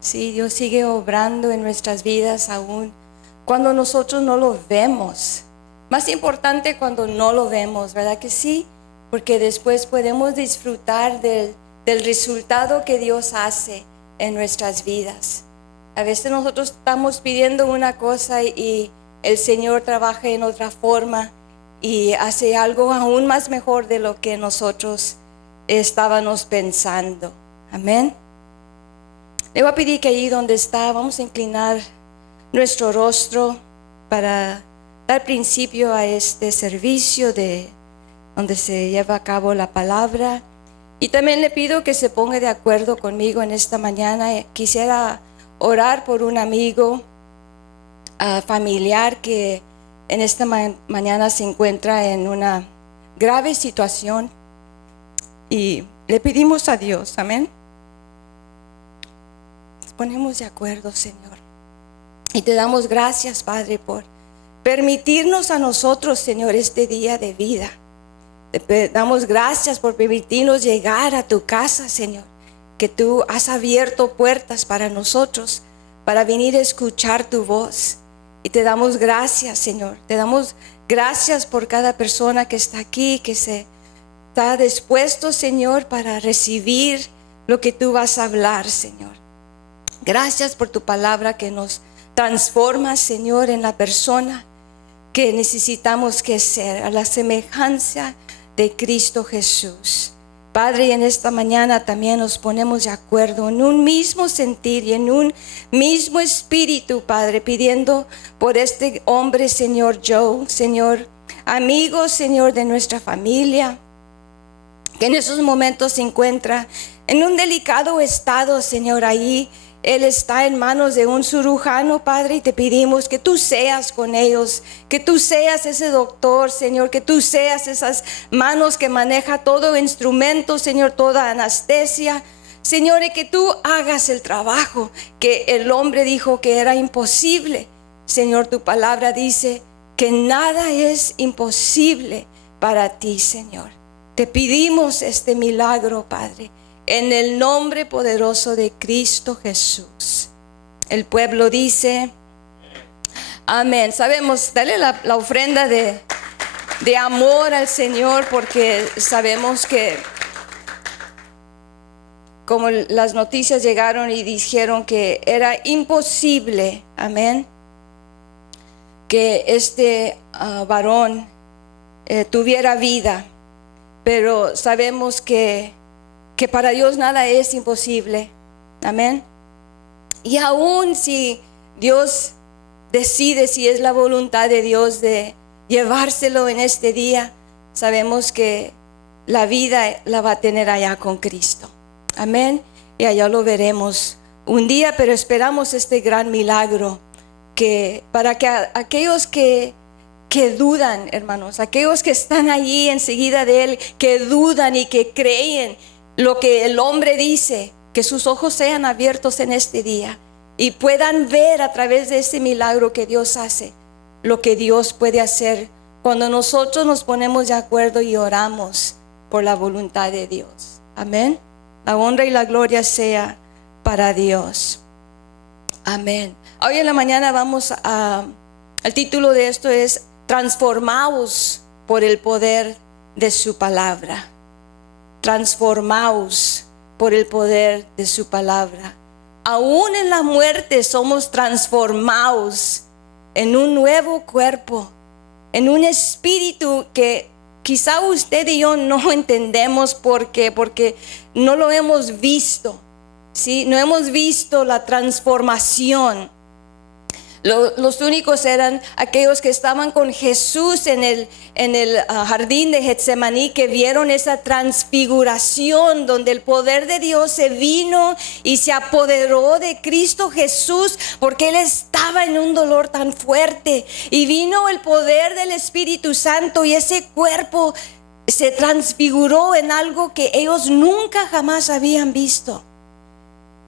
Sí, Dios sigue obrando en nuestras vidas aún cuando nosotros no lo vemos. Más importante cuando no lo vemos, ¿verdad que sí? Porque después podemos disfrutar del resultado que Dios hace en nuestras vidas. A veces nosotros estamos pidiendo una cosa y el Señor trabaja en otra forma y hace algo aún más mejor de lo que nosotros estábamos pensando. Amén. Le voy a pedir que allí donde está, vamos a inclinar nuestro rostro para dar principio a este servicio donde se lleva a cabo la palabra. Y también le pido que se ponga de acuerdo conmigo en esta mañana. Quisiera orar por un amigo familiar que en esta mañana se encuentra en una grave situación. Y le pedimos a Dios, amén. Nos ponemos de acuerdo, Señor. Y te damos gracias, Padre, por permitirnos a nosotros, Señor, este día de vida. Te damos gracias por permitirnos llegar a tu casa, Señor, que tú has abierto puertas para nosotros, para venir a escuchar tu voz. Y te damos gracias, Señor. Te damos gracias por cada persona que está aquí, que se está dispuesto, Señor, para recibir lo que tú vas a hablar, Señor. Gracias por tu palabra que nos transforma, Señor, en la persona que necesitamos que ser, a la semejanza de Cristo Jesús. Padre, y en esta mañana también nos ponemos de acuerdo en un mismo sentir y en un mismo espíritu, Padre, pidiendo por este hombre, Señor Joe, Señor, amigo, Señor, de nuestra familia, que en esos momentos se encuentra en un delicado estado, Señor. Ahí él está en manos de un cirujano, Padre, y te pedimos que tú seas con ellos, que tú seas ese doctor, Señor, que tú seas esas manos que maneja todo instrumento, Señor, toda anestesia, Señor, y que tú hagas el trabajo que el hombre dijo que era imposible. Señor, tu palabra dice que nada es imposible para ti, Señor. Te pedimos este milagro, Padre, en el nombre poderoso de Cristo Jesús. El pueblo dice amén. Sabemos, dale la ofrenda de amor al Señor, porque sabemos que como las noticias llegaron y dijeron que era imposible, amén, que este varón tuviera vida, pero sabemos que para Dios nada es imposible, amén. Y aún si Dios decide, si es la voluntad de Dios de llevárselo en este día, sabemos que la vida la va a tener allá con Cristo, amén. Y allá lo veremos un día, pero esperamos este gran milagro, que para que aquellos que dudan, hermanos, aquellos que están allí enseguida de Él, que dudan y que creen lo que el hombre dice, que sus ojos sean abiertos en este día y puedan ver a través de ese milagro que Dios hace, lo que Dios puede hacer cuando nosotros nos ponemos de acuerdo y oramos por la voluntad de Dios. Amén. La honra y la gloria sea para Dios. Amén. Hoy en la mañana el título de esto es transformaos por el poder de su palabra. Transformaos por el poder de su palabra. Aún en la muerte somos transformados en un nuevo cuerpo, en un espíritu que quizá usted y yo no entendemos porque no lo hemos visto, ¿sí? No hemos visto la transformación. Los únicos eran aquellos que estaban con Jesús en el jardín de Getsemaní, que vieron esa transfiguración donde el poder de Dios se vino y se apoderó de Cristo Jesús, porque Él estaba en un dolor tan fuerte, y vino el poder del Espíritu Santo y ese cuerpo se transfiguró en algo que ellos nunca jamás habían visto.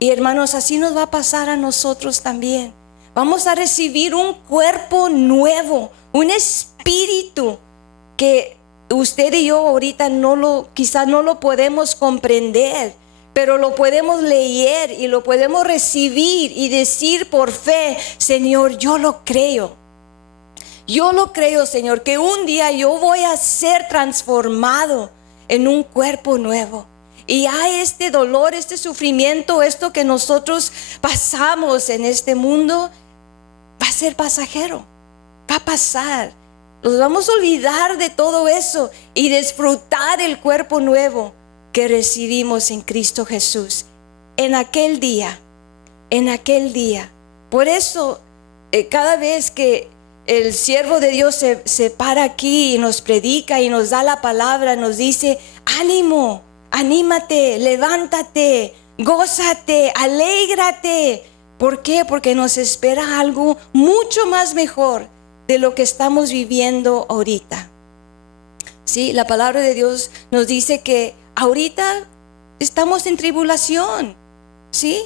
Y hermanos, así nos va a pasar a nosotros también. Vamos a recibir un cuerpo nuevo, un espíritu que usted y yo ahorita quizá no lo podemos comprender, pero lo podemos leer y lo podemos recibir y decir por fe: Señor, yo lo creo. Yo lo creo, Señor, que un día yo voy a ser transformado en un cuerpo nuevo. Y hay este dolor, este sufrimiento, esto que nosotros pasamos en este mundo, va a ser pasajero, va a pasar. Nos vamos a olvidar de todo eso y disfrutar el cuerpo nuevo que recibimos en Cristo Jesús en aquel día, en aquel día. Por eso, cada vez que el siervo de Dios se para aquí y nos predica y nos da la palabra, nos dice: ánimo, anímate, levántate, gózate, alégrate. ¿Por qué? Porque nos espera algo mucho más mejor de lo que estamos viviendo ahorita. Sí, la palabra de Dios nos dice que ahorita estamos en tribulación. Sí,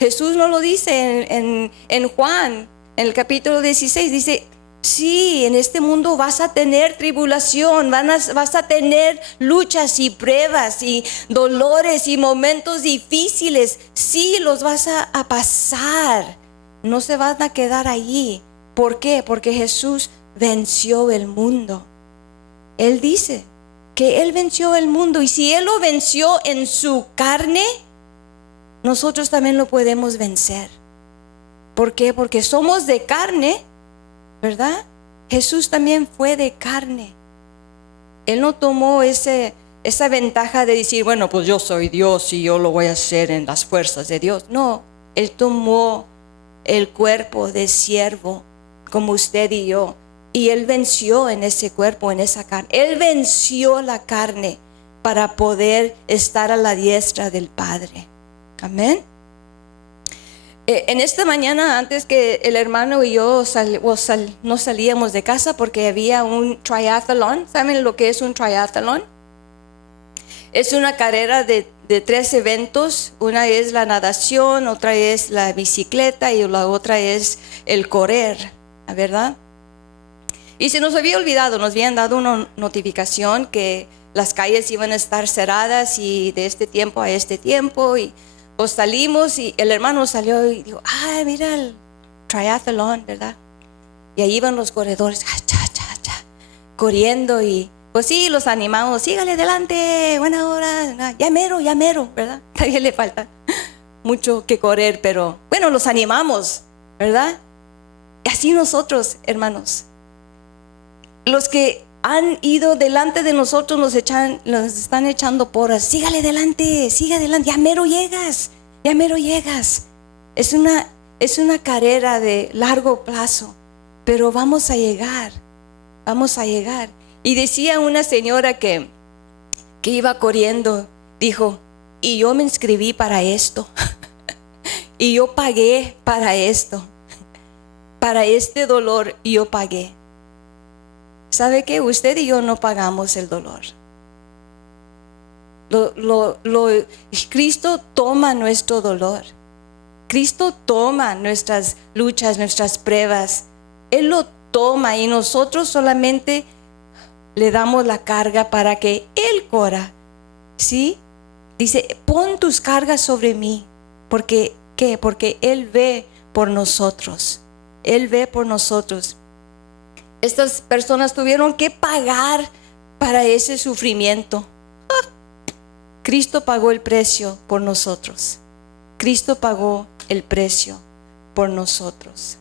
Jesús nos lo dice en Juan, en el capítulo 16, dice: sí, en este mundo vas a tener tribulación, vas a tener luchas y pruebas y dolores y momentos difíciles. Sí, los vas a pasar, no se van a quedar allí. ¿Por qué? Porque Jesús venció el mundo. Él dice que Él venció el mundo, y si Él lo venció en su carne, nosotros también lo podemos vencer. ¿Por qué? Porque somos de carne, ¿verdad? Jesús también fue de carne. Él no tomó esa ventaja de decir: bueno, pues yo soy Dios y yo lo voy a hacer en las fuerzas de Dios. No, Él tomó el cuerpo de siervo como usted y yo, y Él venció en ese cuerpo, en esa carne. Él venció la carne para poder estar a la diestra del Padre. Amén. En esta mañana, antes que el hermano y yo no salíamos de casa porque había un triathlon. ¿Saben lo que es un triathlon? Es una carrera de 3 eventos. Una es la natación, otra es la bicicleta y la otra es el correr, ¿verdad? Y se nos había olvidado, nos habían dado una notificación que las calles iban a estar cerradas y de este tiempo a este tiempo, y pues salimos y el hermano salió y dijo: ay, mira el triathlon, ¿verdad? Y ahí iban los corredores, corriendo, y pues sí, los animamos: sígale adelante, buena hora, ya mero, ¿verdad? Todavía le falta mucho que correr, pero bueno, los animamos, ¿verdad? Y así nosotros, hermanos, los que han ido delante de nosotros nos están echando porras: sígale adelante, sigue adelante, ya mero llegas. Es una carrera de largo plazo, pero vamos a llegar. Y decía una señora que iba corriendo, dijo: y yo me inscribí para esto y yo pagué para esto, para este dolor, y yo pagué. ¿Sabe qué? Usted y yo no pagamos el dolor. Cristo toma nuestro dolor. Cristo toma nuestras luchas, nuestras pruebas. Él lo toma, y nosotros solamente le damos la carga para que Él corra. ¿Sí? Dice: pon tus cargas sobre mí. Porque ¿qué? Porque Él ve por nosotros. Él ve por nosotros. Estas personas tuvieron que pagar para ese sufrimiento. Cristo pagó el precio por nosotros. Cristo pagó el precio por nosotros.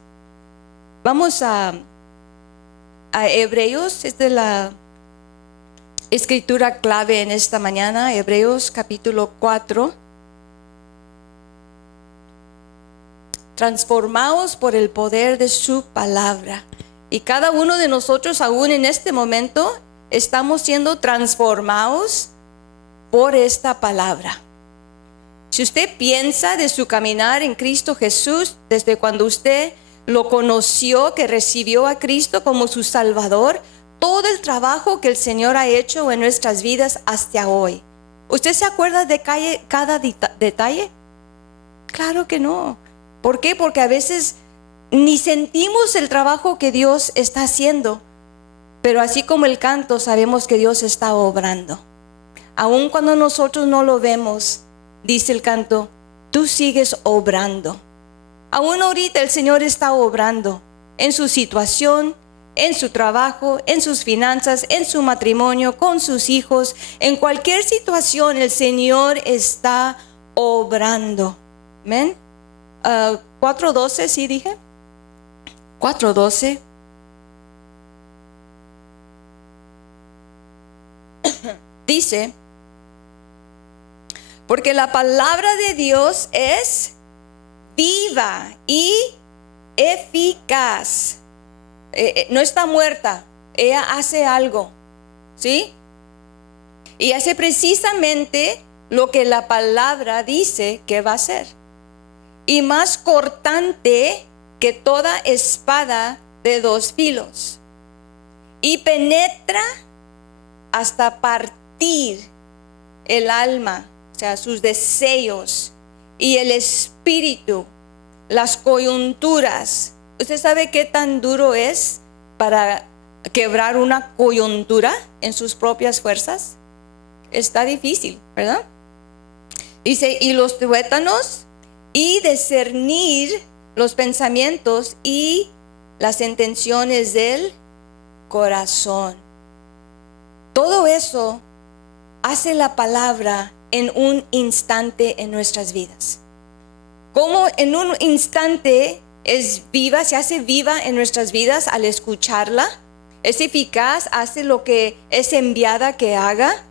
Vamos a Hebreos. Esta es la escritura clave en esta mañana. Hebreos capítulo 4. Transformaos por el poder de su palabra. Y cada uno de nosotros, aún en este momento, estamos siendo transformados por esta palabra. Si usted piensa de su caminar en Cristo Jesús, desde cuando usted lo conoció, que recibió a Cristo como su Salvador, todo el trabajo que el Señor ha hecho en nuestras vidas hasta hoy, ¿usted se acuerda de cada detalle? Claro que no. ¿Por qué? Porque a veces ni sentimos el trabajo que Dios está haciendo, pero así como el canto, sabemos que Dios está obrando. Aun cuando nosotros no lo vemos, dice el canto, tú sigues obrando. Aún ahorita el Señor está obrando en su situación, en su trabajo, en sus finanzas, en su matrimonio, con sus hijos. En cualquier situación el Señor está obrando. Amén. 4:12, ¿sí dije? 4:12. Dice, porque la palabra de Dios es viva y eficaz. No está muerta, ella hace algo, ¿sí? Y hace precisamente lo que la palabra dice que va a hacer. Y más cortante que toda espada de 2 filos. Y penetra hasta partir el alma, o sea, sus deseos y el espíritu, las coyunturas. ¿Usted sabe qué tan duro es para quebrar una coyuntura en sus propias fuerzas? Está difícil, ¿verdad? Dice, y los tuétanos, y discernir los pensamientos y las intenciones del corazón. Todo eso hace la palabra en un instante en nuestras vidas. Como en un instante es viva, se hace viva en nuestras vidas al escucharla, es eficaz, hace lo que es enviada que haga,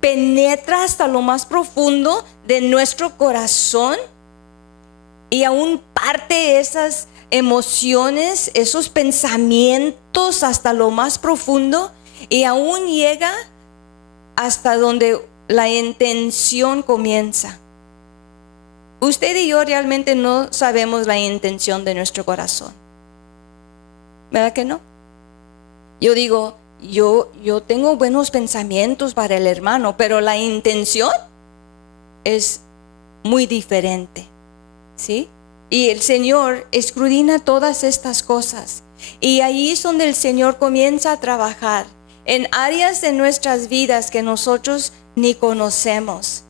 penetra hasta lo más profundo de nuestro corazón y aún parte esas emociones, esos pensamientos hasta lo más profundo y aún llega hasta donde la intención comienza. Usted y yo realmente no sabemos la intención de nuestro corazón, ¿verdad que no? Yo digo, yo tengo buenos pensamientos para el hermano, pero la intención es muy diferente, ¿sí? Y el Señor escudriña todas estas cosas. Y ahí es donde el Señor comienza a trabajar en áreas de nuestras vidas que nosotros ni conocemos,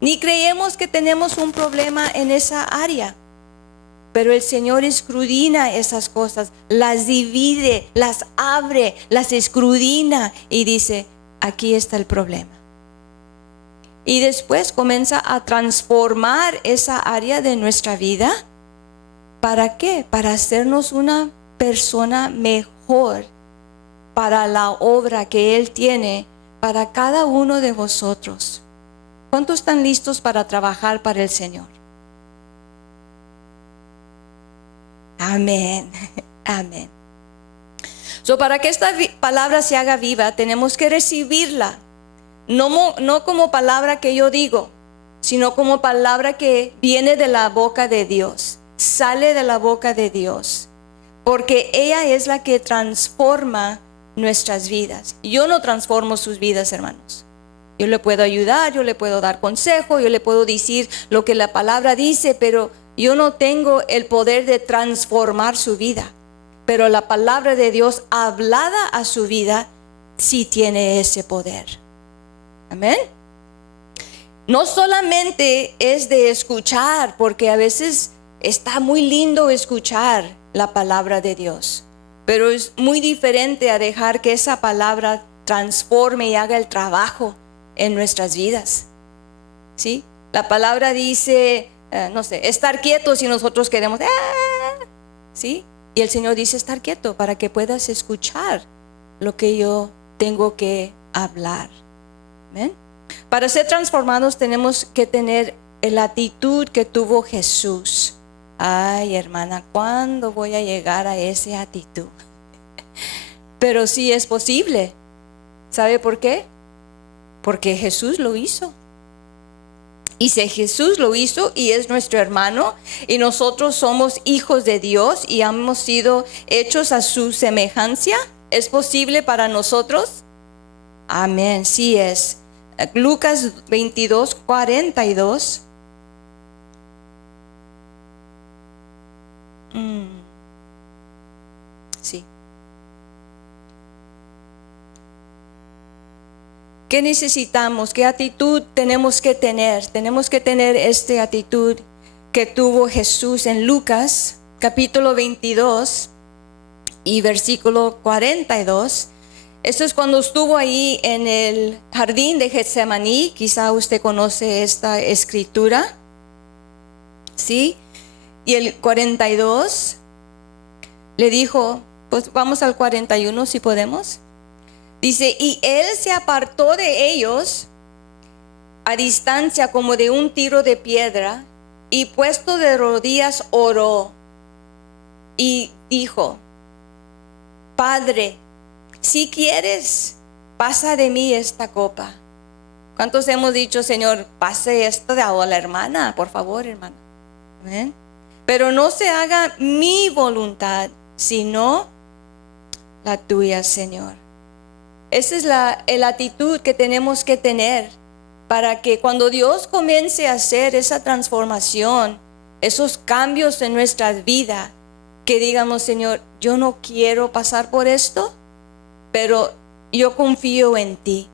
ni creemos que tenemos un problema en esa área. Pero el Señor escudriña esas cosas, las divide, las abre, las escudriña y dice, aquí está el problema. Y después comienza a transformar esa área de nuestra vida. ¿Para qué? Para hacernos una persona mejor para la obra que Él tiene para cada uno de vosotros. ¿Cuántos están listos para trabajar para el Señor? Amén, amén. Para que esta palabra se haga viva, tenemos que recibirla. No como palabra que yo digo, sino como palabra que viene de la boca de Dios, sale de la boca de Dios, porque ella es la que transforma nuestras vidas. Yo no transformo sus vidas, hermanos. Yo le puedo ayudar, yo le puedo dar consejo, yo le puedo decir lo que la palabra dice, pero yo no tengo el poder de transformar su vida. Pero la palabra de Dios hablada a su vida sí tiene ese poder. Amén. No solamente es de escuchar, porque a veces está muy lindo escuchar la palabra de Dios, pero es muy diferente a dejar que esa palabra transforme y haga el trabajo en nuestras vidas. ¿Sí? La palabra dice, estar quietos y nosotros queremos, ¿sí? Y el Señor dice estar quieto para que puedas escuchar lo que yo tengo que hablar. ¿Ven? Para ser transformados tenemos que tener la actitud que tuvo Jesús. Ay, hermana, ¿cuándo voy a llegar a esa actitud? Pero sí es posible. ¿Sabe por qué? Porque Jesús lo hizo. Y si Jesús lo hizo y es nuestro hermano y nosotros somos hijos de Dios y hemos sido hechos a su semejanza, ¿es posible para nosotros? Amén, sí es. Lucas 22:42. Sí. ¿Qué necesitamos? ¿Qué actitud tenemos que tener? Tenemos que tener esta actitud que tuvo Jesús en Lucas capítulo 22 y versículo 42. Esto es cuando estuvo ahí en el jardín de Getsemaní. Quizá usted conoce esta escritura, ¿sí? Y el 42 le dijo, pues vamos al 41 si podemos. Dice, y él se apartó de ellos a distancia como de un tiro de piedra, y puesto de rodillas oró y dijo, Padre, si quieres, pasa de mí esta copa. ¿Cuántos hemos dicho, Señor, pase esto de a la hermana, por favor, hermana? ¿Amén? Pero no se haga mi voluntad, sino la tuya, Señor. Esa es la actitud que tenemos que tener para que cuando Dios comience a hacer esa transformación, esos cambios en nuestra vida, que digamos, Señor, yo no quiero pasar por esto, pero yo confío en ti.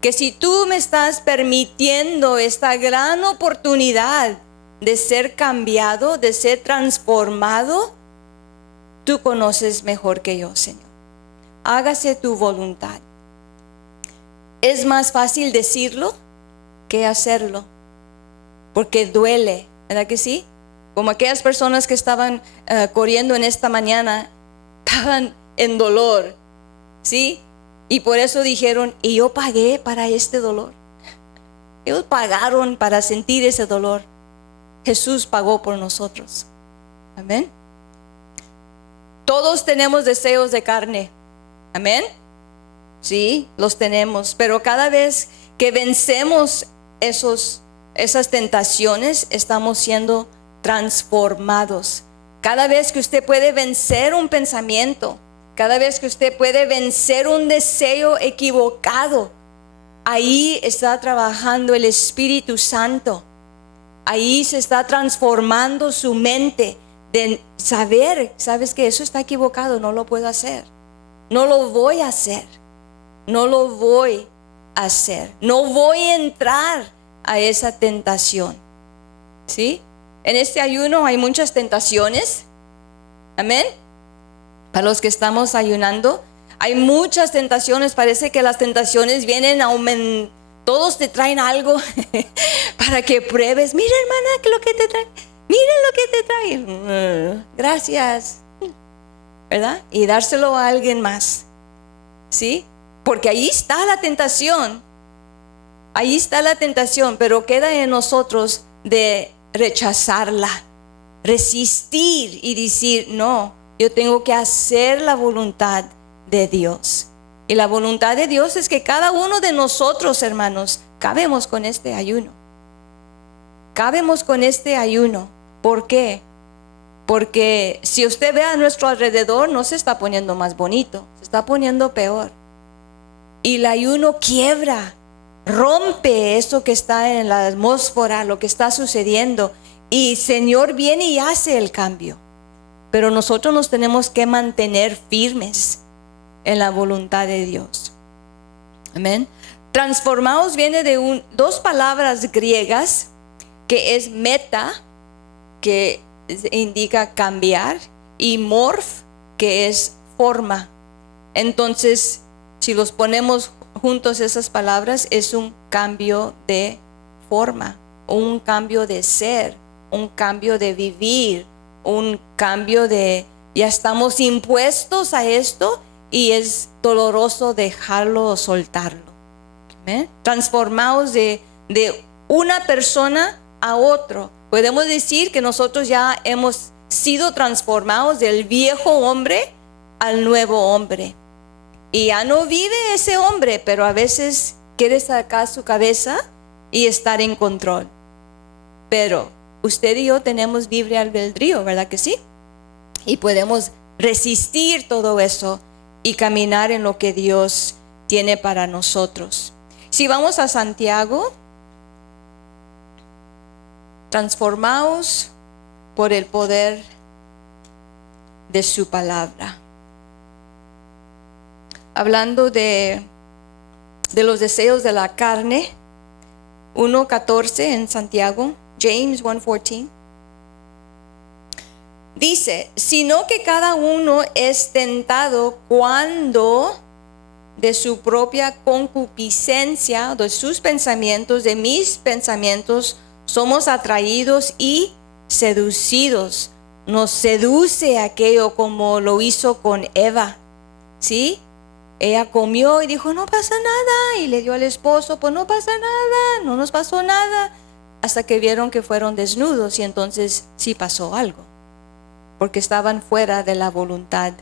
Que si tú me estás permitiendo esta gran oportunidad de ser cambiado, de ser transformado, tú conoces mejor que yo, Señor. Hágase tu voluntad. Es más fácil decirlo que hacerlo, porque duele, ¿verdad que sí? Como aquellas personas que estaban corriendo en esta mañana, estaban en dolor, ¿sí? Y por eso dijeron, y yo pagué para este dolor. Ellos pagaron para sentir ese dolor. Jesús pagó por nosotros. Amén. Todos tenemos deseos de carne. Amén. Sí, los tenemos, pero cada vez que vencemos esas tentaciones, estamos siendo transformados. Cada vez que usted puede vencer un pensamiento, cada vez que usted puede vencer un deseo equivocado, ahí está trabajando el Espíritu Santo. Ahí se está transformando su mente de saber, sabes que eso está equivocado, no lo puedo hacer. No lo voy a hacer. No lo voy a hacer. No voy a entrar a esa tentación. ¿Sí? En este ayuno hay muchas tentaciones. Amén. Para los que estamos ayunando, hay muchas tentaciones. Parece que las tentaciones vienen aumentando. Todos te traen algo para que pruebes. Mira, hermana, que lo que te trae. Mira lo que te trae. Gracias. ¿Verdad? Y dárselo a alguien más. ¿Sí? Porque ahí está la tentación. Ahí está la tentación, pero queda en nosotros de rechazarla, resistir y decir, no, yo tengo que hacer la voluntad de Dios. Y la voluntad de Dios es que cada uno de nosotros, hermanos, cabemos con este ayuno. Cabemos con este ayuno. ¿Por qué? Porque si usted ve a nuestro alrededor, no se está poniendo más bonito, se está poniendo peor. Y el ayuno quiebra, rompe eso que está en la atmósfera, lo que está sucediendo. Y el Señor viene y hace el cambio. Pero nosotros nos tenemos que mantener firmes en la voluntad de Dios. Amén. Transformados viene de dos palabras griegas, que es meta, que indica cambiar, y morph, que es forma. Entonces, si los ponemos juntos esas palabras, es un cambio de forma, un cambio de ser, un cambio de vivir, un cambio de, ya estamos impuestos a esto y es doloroso dejarlo o soltarlo. ¿Eh? Transformados de una persona a otro. Podemos decir que nosotros ya hemos sido transformados del viejo hombre al nuevo hombre. Y ya no vive ese hombre, pero a veces quiere sacar su cabeza y estar en control. Pero usted y yo tenemos libre albedrío, ¿verdad que sí? Y podemos resistir todo eso y caminar en lo que Dios tiene para nosotros. Si vamos a Santiago, transformaos por el poder de su palabra. Hablando de de los deseos de la carne. 1:14 en Santiago, James 1:14. Dice, sino que cada uno es tentado cuando de su propia concupiscencia, de sus pensamientos, de mis pensamientos, somos atraídos y seducidos. Nos seduce aquello como lo hizo con Eva, ¿sí? Ella comió y dijo, no pasa nada, y le dio al esposo, pues no pasa nada, no nos pasó nada, hasta que vieron que fueron desnudos y entonces sí pasó algo, porque estaban fuera de la voluntad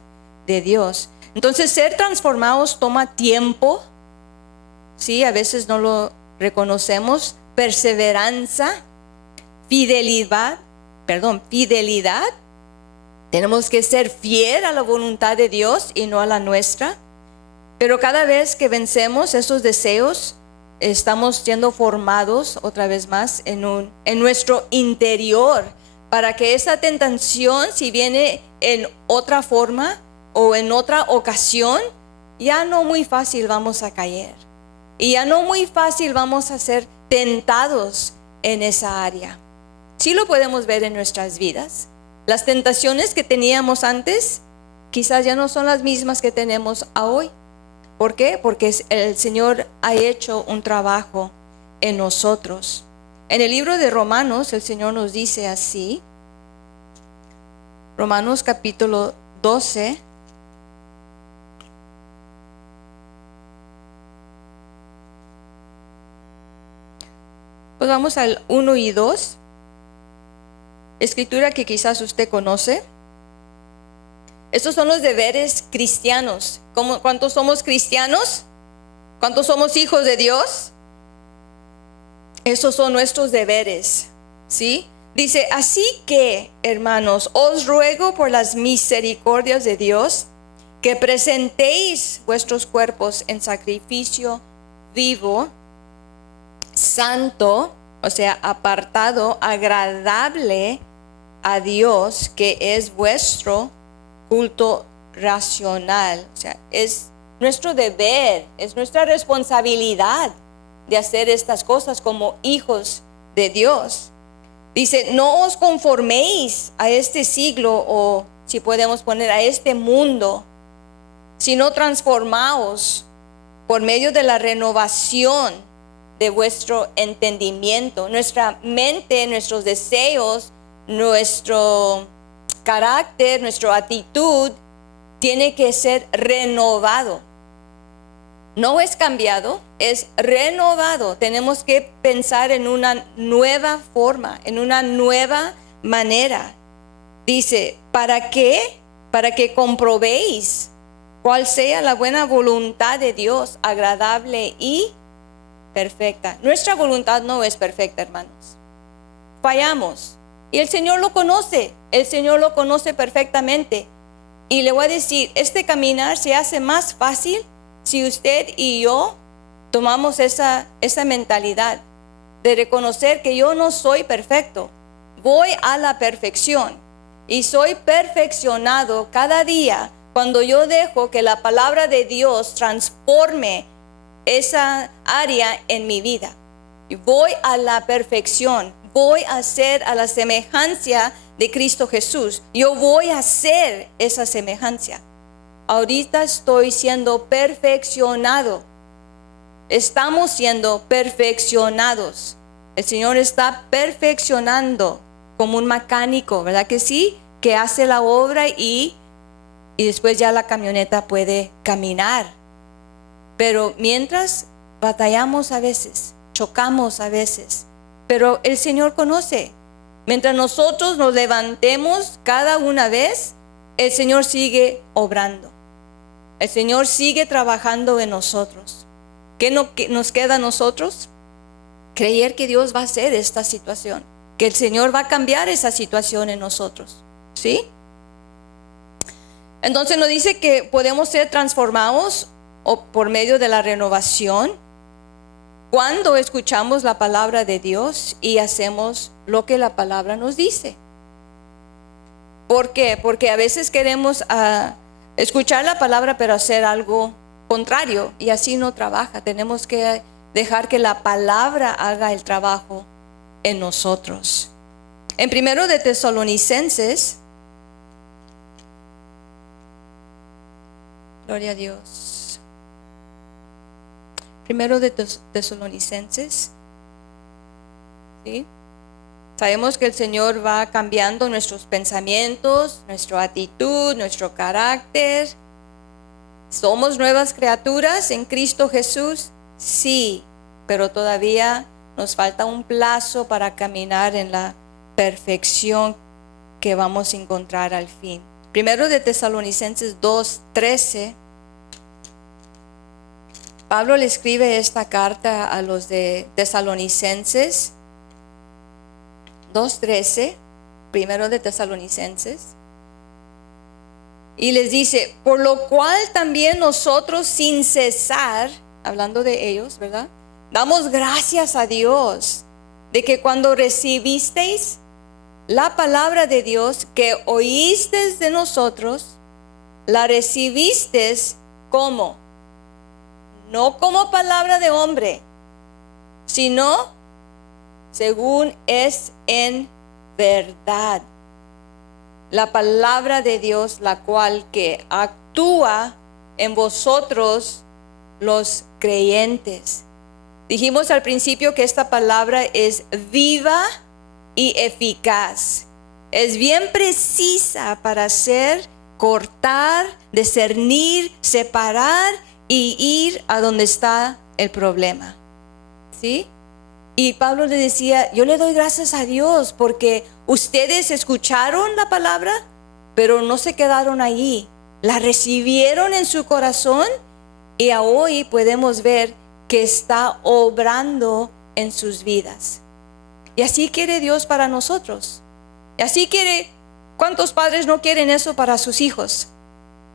de Dios. Entonces ser transformados toma tiempo, sí, a veces no lo reconocemos, perseverancia, fidelidad. Tenemos que ser fiel a la voluntad de Dios y no a la nuestra. Pero cada vez que vencemos esos deseos, estamos siendo formados otra vez más en nuestro interior, para que esa tentación, si viene en otra forma o en otra ocasión, ya no muy fácil vamos a caer. Y ya no muy fácil vamos a ser tentados en esa área. Sí lo podemos ver en nuestras vidas. Las tentaciones que teníamos antes, quizás ya no son las mismas que tenemos hoy. ¿Por qué? Porque el Señor ha hecho un trabajo en nosotros. En el libro de Romanos, el Señor nos dice así. Romanos capítulo 12. Pues vamos al 1 y 2. Escritura que quizás usted conoce. Estos son los deberes cristianos. ¿Cuántos somos cristianos? ¿Cuántos somos hijos de Dios? Esos son nuestros deberes, ¿sí? Dice, así que, hermanos, os ruego por las misericordias de Dios, que presentéis vuestros cuerpos en sacrificio vivo, santo, o sea, apartado, agradable a Dios, que es vuestro culto racional. O sea, es nuestro deber, es nuestra responsabilidad de hacer estas cosas como hijos de Dios. Dice, no os conforméis a este siglo, o si podemos poner a este mundo, sino transformaos por medio de la renovación de vuestro entendimiento. Nuestra mente, nuestros deseos, nuestro carácter, nuestra actitud tiene que ser renovado. No es cambiado, es renovado. Tenemos que pensar en una nueva forma, en una nueva manera. Dice, ¿para qué? Para que comprobéis cuál sea la buena voluntad de Dios, agradable y perfecta. Nuestra voluntad no es perfecta, hermanos. Fallamos. Y el Señor lo conoce. El Señor lo conoce perfectamente. Y le voy a decir, este caminar se hace más fácil si usted y yo tomamos esa mentalidad de reconocer que yo no soy perfecto. Voy a la perfección. Y soy perfeccionado cada día cuando yo dejo que la palabra de Dios transforme esa área en mi vida. Y voy a la perfección. Voy a ser a la semejanza de Cristo Jesús. Yo voy a ser esa semejanza. Ahorita estoy siendo perfeccionado. Estamos siendo perfeccionados. El Señor está perfeccionando como un mecánico, ¿verdad que sí? Que hace la obra y después ya la camioneta puede caminar. Pero mientras batallamos a veces, chocamos a veces, pero el Señor conoce. Mientras nosotros nos levantemos cada una vez, el Señor sigue obrando. El Señor sigue trabajando en nosotros. ¿Qué nos queda a nosotros? Creer que Dios va a hacer esta situación, que el Señor va a cambiar esa situación en nosotros, ¿sí? Entonces nos dice que podemos ser transformados o por medio de la renovación cuando escuchamos la palabra de Dios y hacemos lo que la palabra nos dice. ¿Por qué? Porque a veces queremos escuchar la palabra pero hacer algo contrario, y así no trabaja. Tenemos que dejar que la palabra haga el trabajo en nosotros. En 1 de Tesalonicenses, gloria a Dios. 1 de Tesalonicenses, ¿sí? Sabemos que el Señor va cambiando nuestros pensamientos, nuestra actitud, nuestro carácter. ¿Somos nuevas criaturas en Cristo Jesús? Sí, pero todavía nos falta un plazo para caminar en la perfección que vamos a encontrar al fin. 1 de Tesalonicenses 2:13. Pablo le escribe esta carta a los de Tesalonicenses 2:13, 1 de Tesalonicenses, y les dice: por lo cual también nosotros sin cesar, hablando de ellos, ¿verdad?, damos gracias a Dios de que cuando recibisteis la palabra de Dios que oísteis de nosotros, la recibisteis como, no como palabra de hombre, sino según es en verdad, la palabra de Dios, la cual que actúa en vosotros los creyentes. Dijimos al principio que esta palabra es viva y eficaz. Es bien precisa para hacer, cortar, discernir, separar y ir a donde está el problema. ¿Sí? Y Pablo le decía: yo le doy gracias a Dios porque ustedes escucharon la palabra, pero no se quedaron allí. La recibieron en su corazón y a hoy podemos ver que está obrando en sus vidas. Y así quiere Dios para nosotros. Y así quiere. ¿Cuántos padres no quieren eso para sus hijos?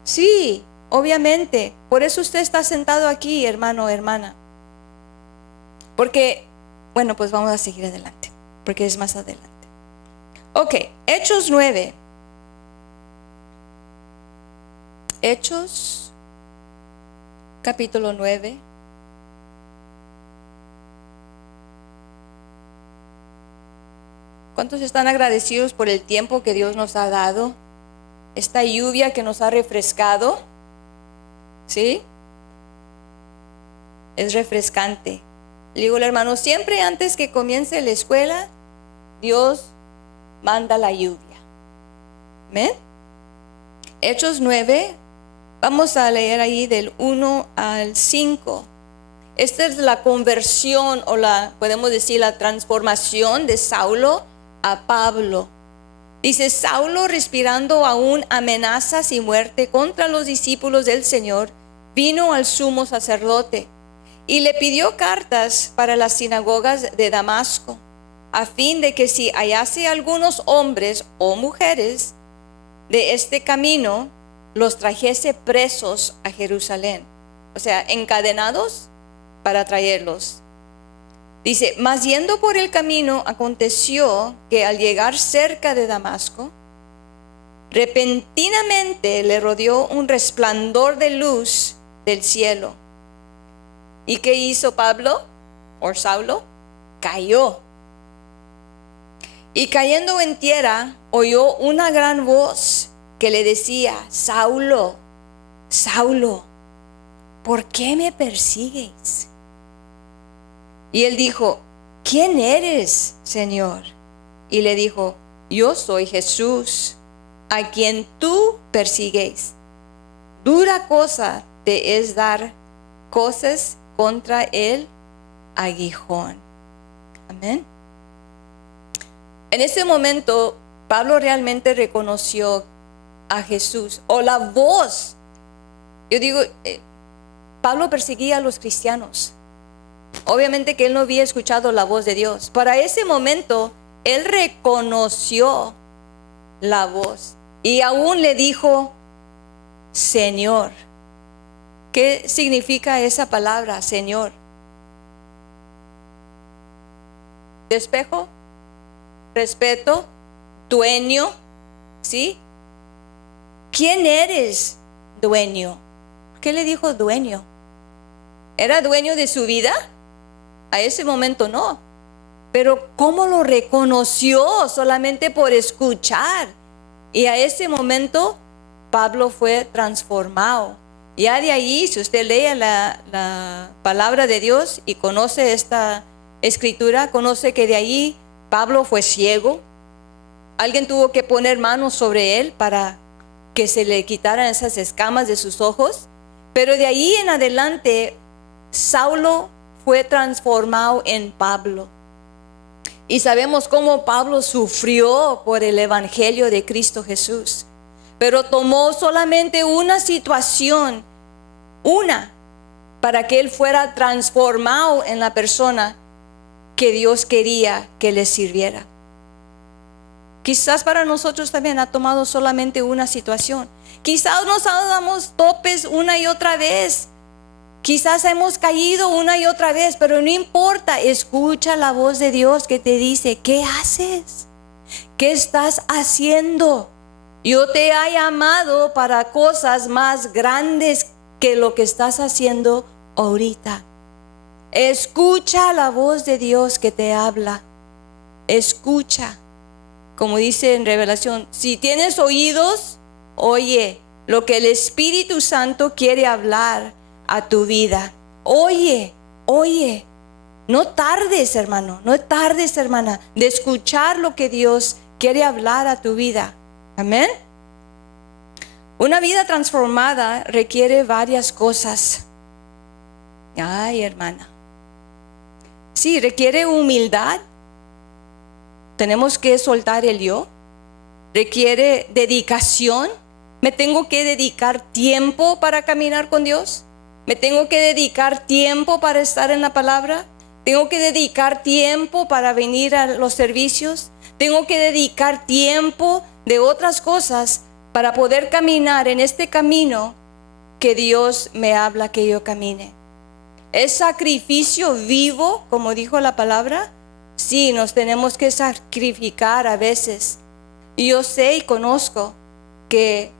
Sí, obviamente. Por eso usted está sentado aquí, hermano o hermana. Porque, bueno, pues vamos a seguir adelante, porque es más adelante. Ok, Hechos 9. Hechos, capítulo 9. ¿Cuántos están agradecidos por el tiempo que Dios nos ha dado? Esta lluvia que nos ha refrescado, ¿sí? Es refrescante. Le digo al hermano, siempre antes que comience la escuela, Dios manda la lluvia. ¿Amén? Hechos 9, vamos a leer ahí del 1 al 5. Esta es la conversión, o podemos decir la transformación de Saulo a Pablo. Dice: Saulo, respirando aún amenazas y muerte contra los discípulos del Señor, vino al sumo sacerdote y le pidió cartas para las sinagogas de Damasco, a fin de que si hallase algunos hombres o mujeres de este camino, los trajese presos a Jerusalén. O sea, encadenados para traerlos. Dice: mas yendo por el camino, aconteció que al llegar cerca de Damasco, repentinamente le rodeó un resplandor de luz del cielo. ¿Y qué hizo Pablo o Saulo? Cayó. Y cayendo en tierra, oyó una gran voz que le decía: Saulo, Saulo, ¿por qué me persigues? Y él dijo: ¿quién eres, Señor? Y le dijo: yo soy Jesús, a quien tú persigues. Dura cosa te es dar cosas contra el aguijón. Amén. En ese momento, Pablo realmente reconoció a Jesús, o la voz. Yo digo, Pablo perseguía a los cristianos. Obviamente que él no había escuchado la voz de Dios. Para ese momento, él reconoció la voz y aún le dijo: Señor. ¿Qué significa esa palabra, Señor? Despejo, respeto, dueño, ¿sí? ¿Quién eres, dueño? qué le dijo dueño? ¿Era dueño de su vida? A ese momento no. Pero ¿cómo lo reconoció? Solamente por escuchar. Y a ese momento Pablo fue transformado. Ya de ahí, si usted lee la palabra de Dios y conoce esta escritura, conoce que de ahí Pablo fue ciego. Alguien tuvo que poner manos sobre él para que se le quitaran esas escamas de sus ojos. Pero de ahí en adelante, Saulo fue transformado en Pablo. Y sabemos cómo Pablo sufrió por el evangelio de Cristo Jesús. Pero tomó solamente una situación, para que él fuera transformado en la persona que Dios quería que le sirviera. Quizás para nosotros también ha tomado solamente una situación. Quizás nos damos topes una y otra vez. Quizás hemos caído una y otra vez, pero no importa. Escucha la voz de Dios que te dice, ¿qué haces? ¿Qué estás haciendo? Yo te he llamado para cosas más grandes que lo que estás haciendo ahorita. Escucha la voz de Dios que te habla. Escucha. Como dice en Revelación, si tienes oídos, oye lo que el Espíritu Santo quiere hablar a tu vida. Oye. No tardes, hermano, no tardes, hermana, de escuchar lo que Dios quiere hablar a tu vida. Amén. Una vida transformada requiere varias cosas. Ay, hermana. Sí, requiere humildad. Tenemos que soltar el yo. Requiere dedicación. Me tengo que dedicar tiempo para caminar con Dios. Me tengo que dedicar tiempo para estar en la palabra. Tengo que dedicar tiempo para venir a los servicios. Tengo que dedicar tiempo de otras cosas para poder caminar en este camino que Dios me habla que yo camine. ¿Es sacrificio vivo, como dijo la palabra? Sí, nos tenemos que sacrificar a veces. Y yo sé y conozco que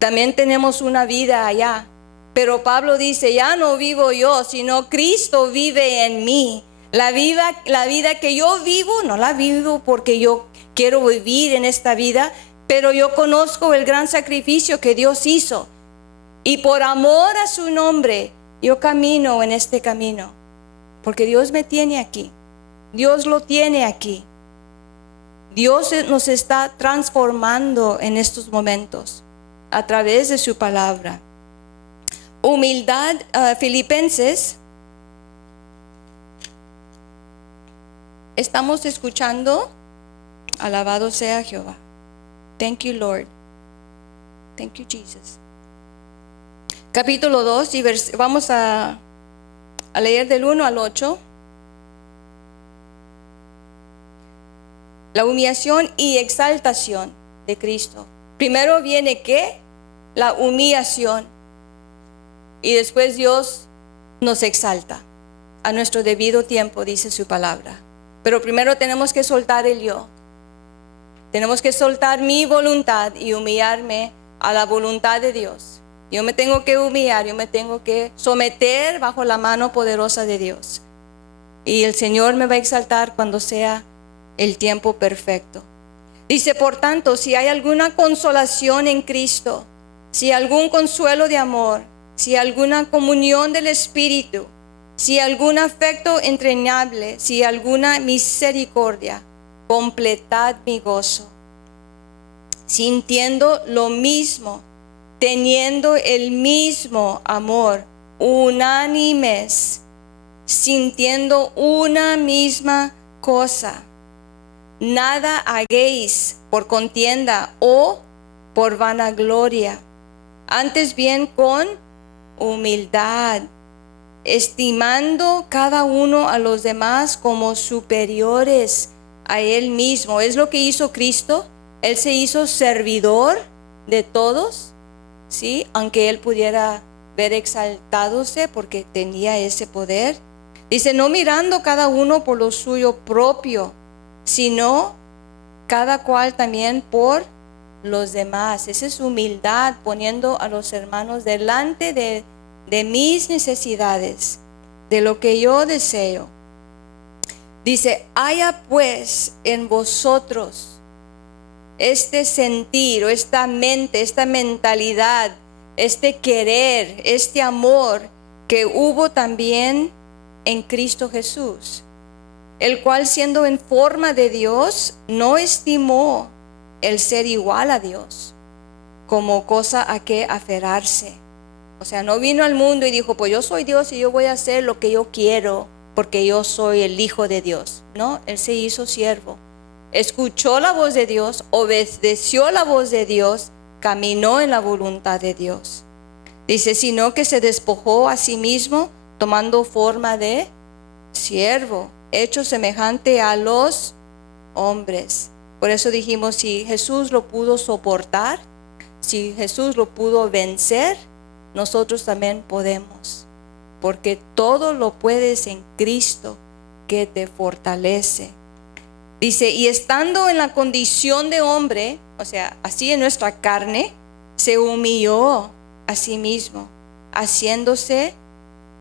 también tenemos una vida allá. Pero Pablo dice, ya no vivo yo, sino Cristo vive en mí. La vida que yo vivo, no la vivo porque yo quiero vivir en esta vida, pero yo conozco el gran sacrificio que Dios hizo. Y por amor a su nombre, yo camino en este camino. Porque Dios me tiene aquí. Dios lo tiene aquí. Dios nos está transformando en estos momentos a través de su palabra. Humildad, Filipenses. Estamos escuchando, alabado sea Jehová. Thank you, Lord. Thank you, Jesus. Capítulo 2, y vamos a leer del 1 al 8. La humillación y exaltación de Cristo. Primero viene ¿qué? La humillación. Y después Dios nos exalta a nuestro debido tiempo, dice su palabra. Pero primero tenemos que soltar el yo. Tenemos que soltar mi voluntad y humillarme a la voluntad de Dios. Yo me tengo que humillar, yo me tengo que someter bajo la mano poderosa de Dios. Y el Señor me va a exaltar cuando sea el tiempo perfecto. Dice, por tanto, si hay alguna consolación en Cristo, si algún consuelo de amor, si alguna comunión del Espíritu, si algún afecto entrañable, si alguna misericordia, completad mi gozo, sintiendo lo mismo, teniendo el mismo amor, unánimes, sintiendo una misma cosa. Nada hagáis por contienda o por vanagloria, antes bien con humildad, estimando cada uno a los demás como superiores a él mismo. Es lo que hizo Cristo. Él se hizo servidor de todos, ¿sí? Aunque él pudiera ver exaltadose porque tenía ese poder. Dice, no mirando cada uno por lo suyo propio, sino cada cual también por los demás. Esa es humildad, poniendo a los hermanos delante de mis necesidades, de lo que yo deseo. Dice, haya pues en vosotros este sentir o esta mente, esta mentalidad, este querer, este amor que hubo también en Cristo Jesús, el cual siendo en forma de Dios, no estimó el ser igual a Dios como cosa a que aferrarse. O sea, no vino al mundo y dijo, pues yo soy Dios y yo voy a hacer lo que yo quiero porque yo soy el Hijo de Dios. No, Él se hizo siervo. Escuchó la voz de Dios, obedeció la voz de Dios, caminó en la voluntad de Dios. Dice, sino que se despojó a sí mismo, tomando forma de siervo, hecho semejante a los hombres. Por eso dijimos, si Jesús lo pudo soportar, si Jesús lo pudo vencer, nosotros también podemos. Porque todo lo puedes en Cristo que te fortalece. Dice, y estando en la condición de hombre, o sea, así en nuestra carne, se humilló a sí mismo, haciéndose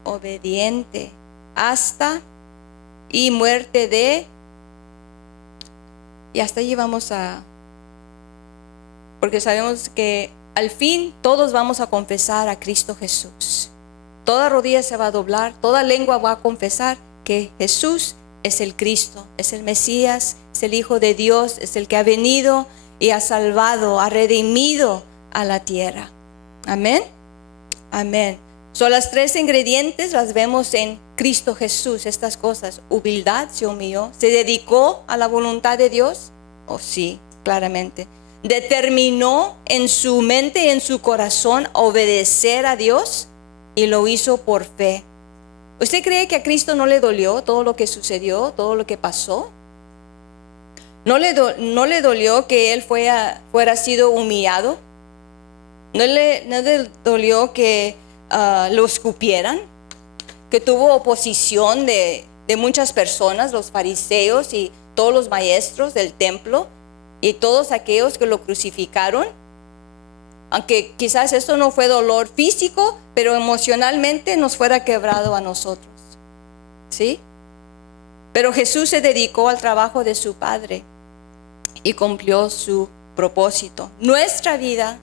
obediente hasta y muerte de, y hasta allí vamos a, porque sabemos que al fin todos vamos a confesar a Cristo Jesús. Toda rodilla se va a doblar, toda lengua va a confesar que Jesús es el Cristo, es el Mesías, es el Hijo de Dios, es el que ha venido y ha salvado, ha redimido a la tierra. Amén. Amén. Son las tres ingredientes, las vemos en Cristo Jesús, estas cosas. Humildad, se humilló, se dedicó a la voluntad de Dios. Oh, sí, claramente. Determinó en su mente y en su corazón obedecer a Dios y lo hizo por fe. ¿Usted cree que a Cristo no le dolió todo lo que sucedió, todo lo que pasó? ¿No le dolió que Él fuera sido humillado? ¿No le dolió que lo escupieran? Que tuvo oposición de muchas personas, los fariseos y todos los maestros del templo y todos aquellos que lo crucificaron. Aunque quizás esto no fue dolor físico, pero emocionalmente nos fuera quebrado a nosotros. ¿Sí? Pero Jesús se dedicó al trabajo de su Padre y cumplió su propósito. Nuestra vida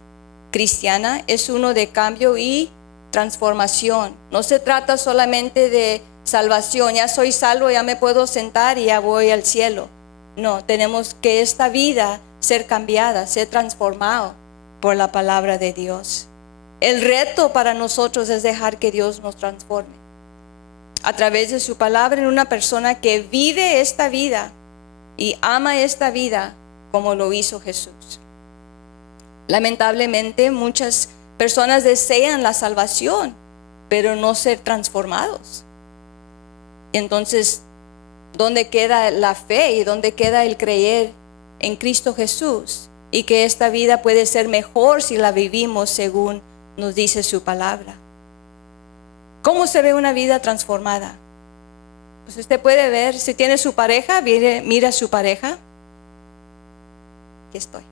cristiana es uno de cambio y transformación. No se trata solamente de salvación, ya soy salvo, ya me puedo sentar y ya voy al cielo. No, tenemos que esta vida ser cambiada, ser transformado por la palabra de Dios. El reto para nosotros es dejar que Dios nos transforme a través de su palabra en una persona que vive esta vida y ama esta vida como lo hizo Jesús. Lamentablemente muchas personas desean la salvación, pero no ser transformados. Entonces, ¿dónde queda la fe y dónde queda el creer en Cristo Jesús? Y que esta vida puede ser mejor si la vivimos según nos dice su palabra. ¿Cómo se ve una vida transformada? Pues usted puede ver, si tiene su pareja, mira a su pareja. Aquí estoy.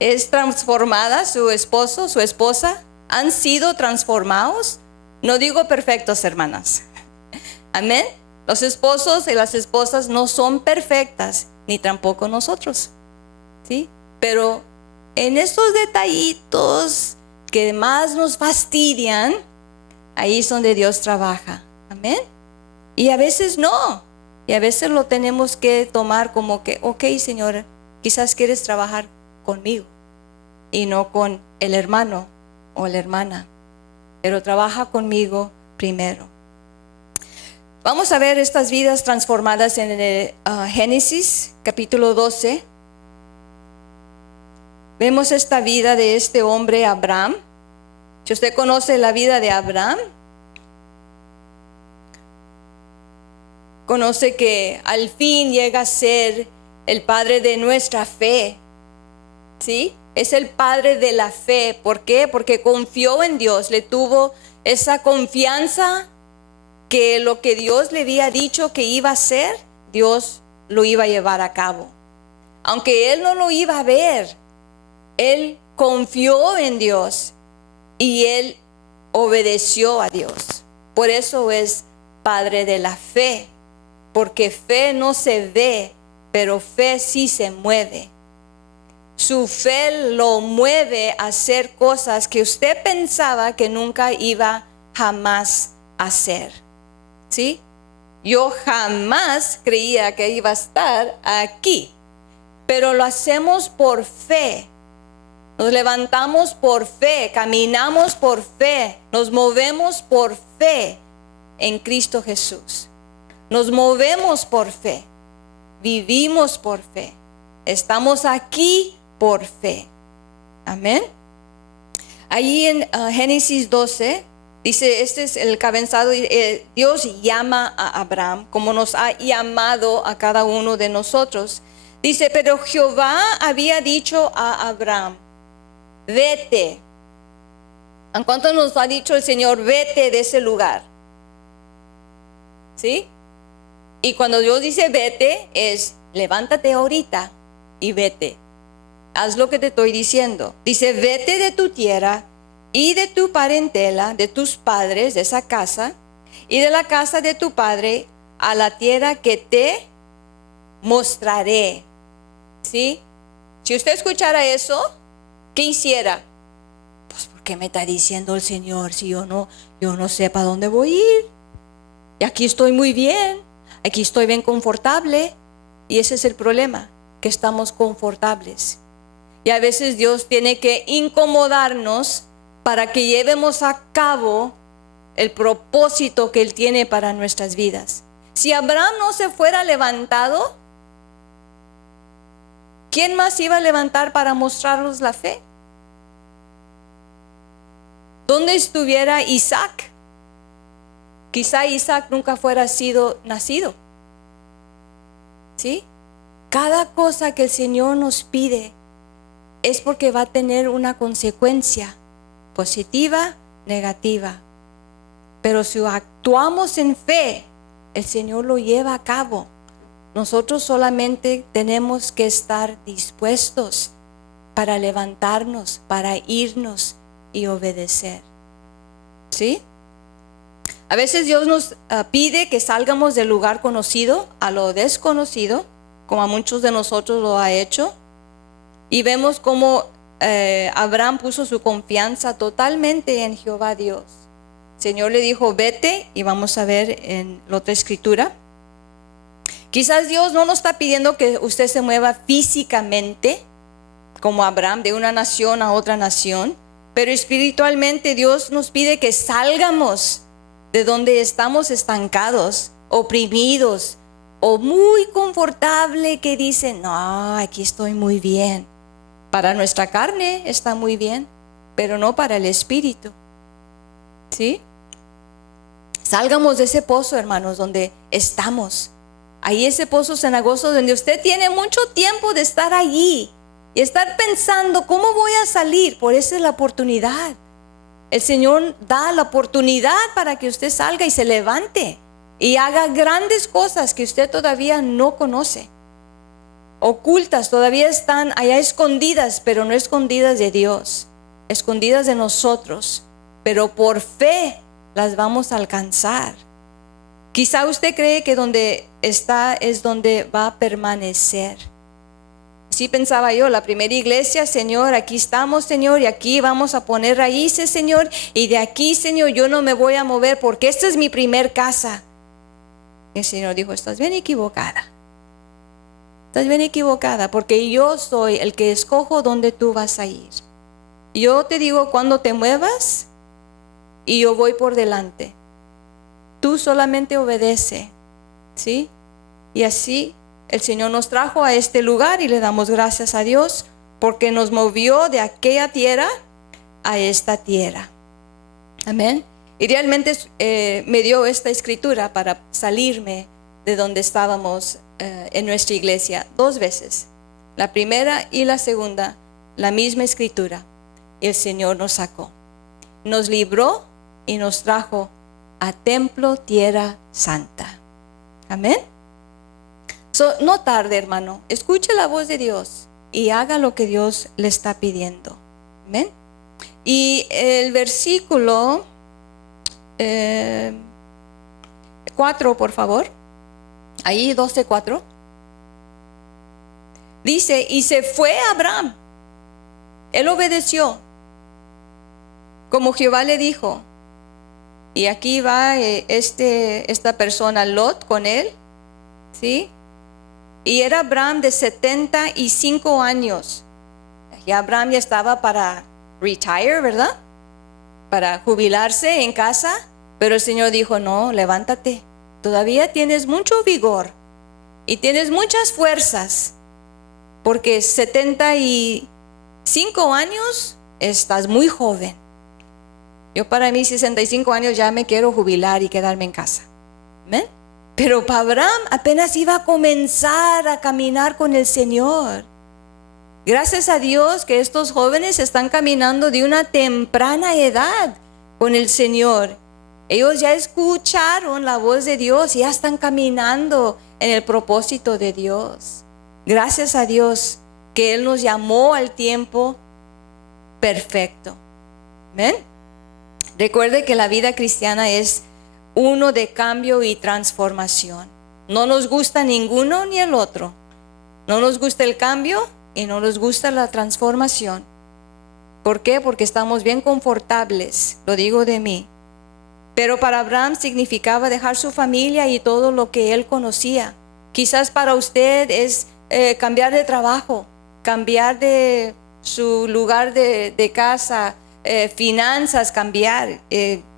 ¿Es transformada su esposo, su esposa? ¿Han sido transformados? No digo perfectos, hermanas. Amén. Los esposos y las esposas no son perfectas, ni tampoco nosotros. ¿Sí? Pero en estos detallitos que más nos fastidian, ahí es donde Dios trabaja. Amén. Y a veces no. Y a veces lo tenemos que tomar como que, ok, Señor, quizás quieres trabajar conmigo y no con el hermano o la hermana, pero trabaja conmigo primero. Vamos a ver estas vidas transformadas en el Génesis capítulo 12. Vemos esta vida de este hombre Abraham. Si usted conoce la vida de Abraham, conoce que al fin llega a ser el padre de nuestra fe. ¿Sí? Es el padre de la fe. ¿Por qué? Porque confió en Dios, le tuvo esa confianza que lo que Dios le había dicho que iba a hacer, Dios lo iba a llevar a cabo. Aunque él no lo iba a ver, él confió en Dios y él obedeció a Dios. Por eso es padre de la fe, porque fe no se ve, pero fe sí se mueve. Su fe lo mueve a hacer cosas que usted pensaba que nunca iba jamás a hacer. ¿Sí? Yo jamás creía que iba a estar aquí, pero lo hacemos por fe. Nos levantamos por fe, caminamos por fe, nos movemos por fe en Cristo Jesús. Nos movemos por fe, vivimos por fe, estamos aquí por fe. Amén. Allí en Génesis 12 dice, este es el cabezado, Dios llama a Abraham como nos ha llamado a cada uno de nosotros. Dice, pero Jehová había dicho a Abraham, vete. ¿En cuánto nos ha dicho el Señor, vete de ese lugar? ¿Sí? Y cuando Dios dice vete, es levántate ahorita y vete. Haz lo que te estoy diciendo. Dice, vete de tu tierra y de tu parentela, de tus padres, de esa casa, y de la casa de tu padre, a la tierra que te mostraré. ¿Sí? Si usted escuchara eso, ¿qué hiciera? Pues, ¿por qué me está diciendo el Señor si yo no sé para dónde voy a ir? Y aquí estoy muy bien, aquí estoy bien confortable. Y ese es el problema, que estamos confortables. Y a veces Dios tiene que incomodarnos para que llevemos a cabo el propósito que Él tiene para nuestras vidas. Si Abraham no se fuera levantado, ¿quién más iba a levantar para mostrarnos la fe? ¿Dónde estuviera Isaac? Quizá Isaac nunca fuera sido nacido. ¿Sí? Cada cosa que el Señor nos pide es porque va a tener una consecuencia positiva, negativa. Pero si actuamos en fe, el Señor lo lleva a cabo. Nosotros solamente tenemos que estar dispuestos para levantarnos, para irnos y obedecer. ¿Sí? A veces Dios nos pide que salgamos del lugar conocido a lo desconocido, como a muchos de nosotros lo ha hecho. Y vemos cómo Abraham puso su confianza totalmente en Jehová Dios. El Señor le dijo, vete, y vamos a ver en la otra escritura. Quizás Dios no nos está pidiendo que usted se mueva físicamente, como Abraham, de una nación a otra nación, pero espiritualmente Dios nos pide que salgamos de donde estamos estancados, oprimidos, o muy confortable, que dicen, no, aquí estoy muy bien. Para nuestra carne está muy bien, pero no para el espíritu. ¿Sí? Salgamos de ese pozo, hermanos, donde estamos. Ahí ese pozo cenagoso donde usted tiene mucho tiempo de estar allí y estar pensando, ¿cómo voy a salir? Por esa es la oportunidad. El Señor da la oportunidad para que usted salga y se levante y haga grandes cosas que usted todavía no conoce. Ocultas, todavía están allá escondidas, pero no escondidas de Dios, escondidas de nosotros, pero por fe las vamos a alcanzar. Quizá usted cree que donde está es donde va a permanecer. Así pensaba yo, la primera iglesia, Señor, aquí estamos, Señor, y aquí vamos a poner raíces, Señor, y de aquí, Señor, yo no me voy a mover porque esta es mi primer casa. Y el Señor dijo, estás bien equivocada. Estás bien equivocada, porque yo soy el que escojo dónde tú vas a ir. Yo te digo cuándo te muevas y yo voy por delante. Tú solamente obedece, ¿sí? Y así el Señor nos trajo a este lugar y le damos gracias a Dios porque nos movió de aquella tierra a esta tierra. Amén. Y realmente me dio esta escritura para salirme de donde estábamos en nuestra iglesia 2 veces. La primera y la segunda, la misma escritura. Y el Señor nos sacó, nos libró y nos trajo a templo, tierra santa. Amén. No tarde, hermano. Escuche la voz de Dios y haga lo que Dios le está pidiendo. Amén. Y el versículo 4, por favor. Ahí 12:4. Dice, y se fue Abraham. Él obedeció, como Jehová le dijo. Y aquí va esta persona, Lot, con él. ¿Sí? Y era Abraham de 75 años. Y Abraham ya estaba para retire, ¿verdad? Para jubilarse en casa. Pero el Señor dijo, no, levántate. Todavía tienes mucho vigor y tienes muchas fuerzas. Porque 75 años estás muy joven. Yo para mí 65 años ya me quiero jubilar y quedarme en casa. ¿Amén? Pero para Abraham apenas iba a comenzar a caminar con el Señor. Gracias a Dios que estos jóvenes están caminando de una temprana edad con el Señor. Ellos ya escucharon la voz de Dios y ya están caminando en el propósito de Dios. Gracias a Dios que Él nos llamó al tiempo perfecto. ¿Amén? Recuerde que la vida cristiana es uno de cambio y transformación. No nos gusta ninguno ni el otro. No nos gusta el cambio y no nos gusta la transformación. ¿Por qué? Porque estamos bien confortables, lo digo de mí. Pero para Abraham significaba dejar su familia y todo lo que él conocía. Quizás para usted es cambiar de trabajo, cambiar de su lugar de casa, finanzas, cambiar,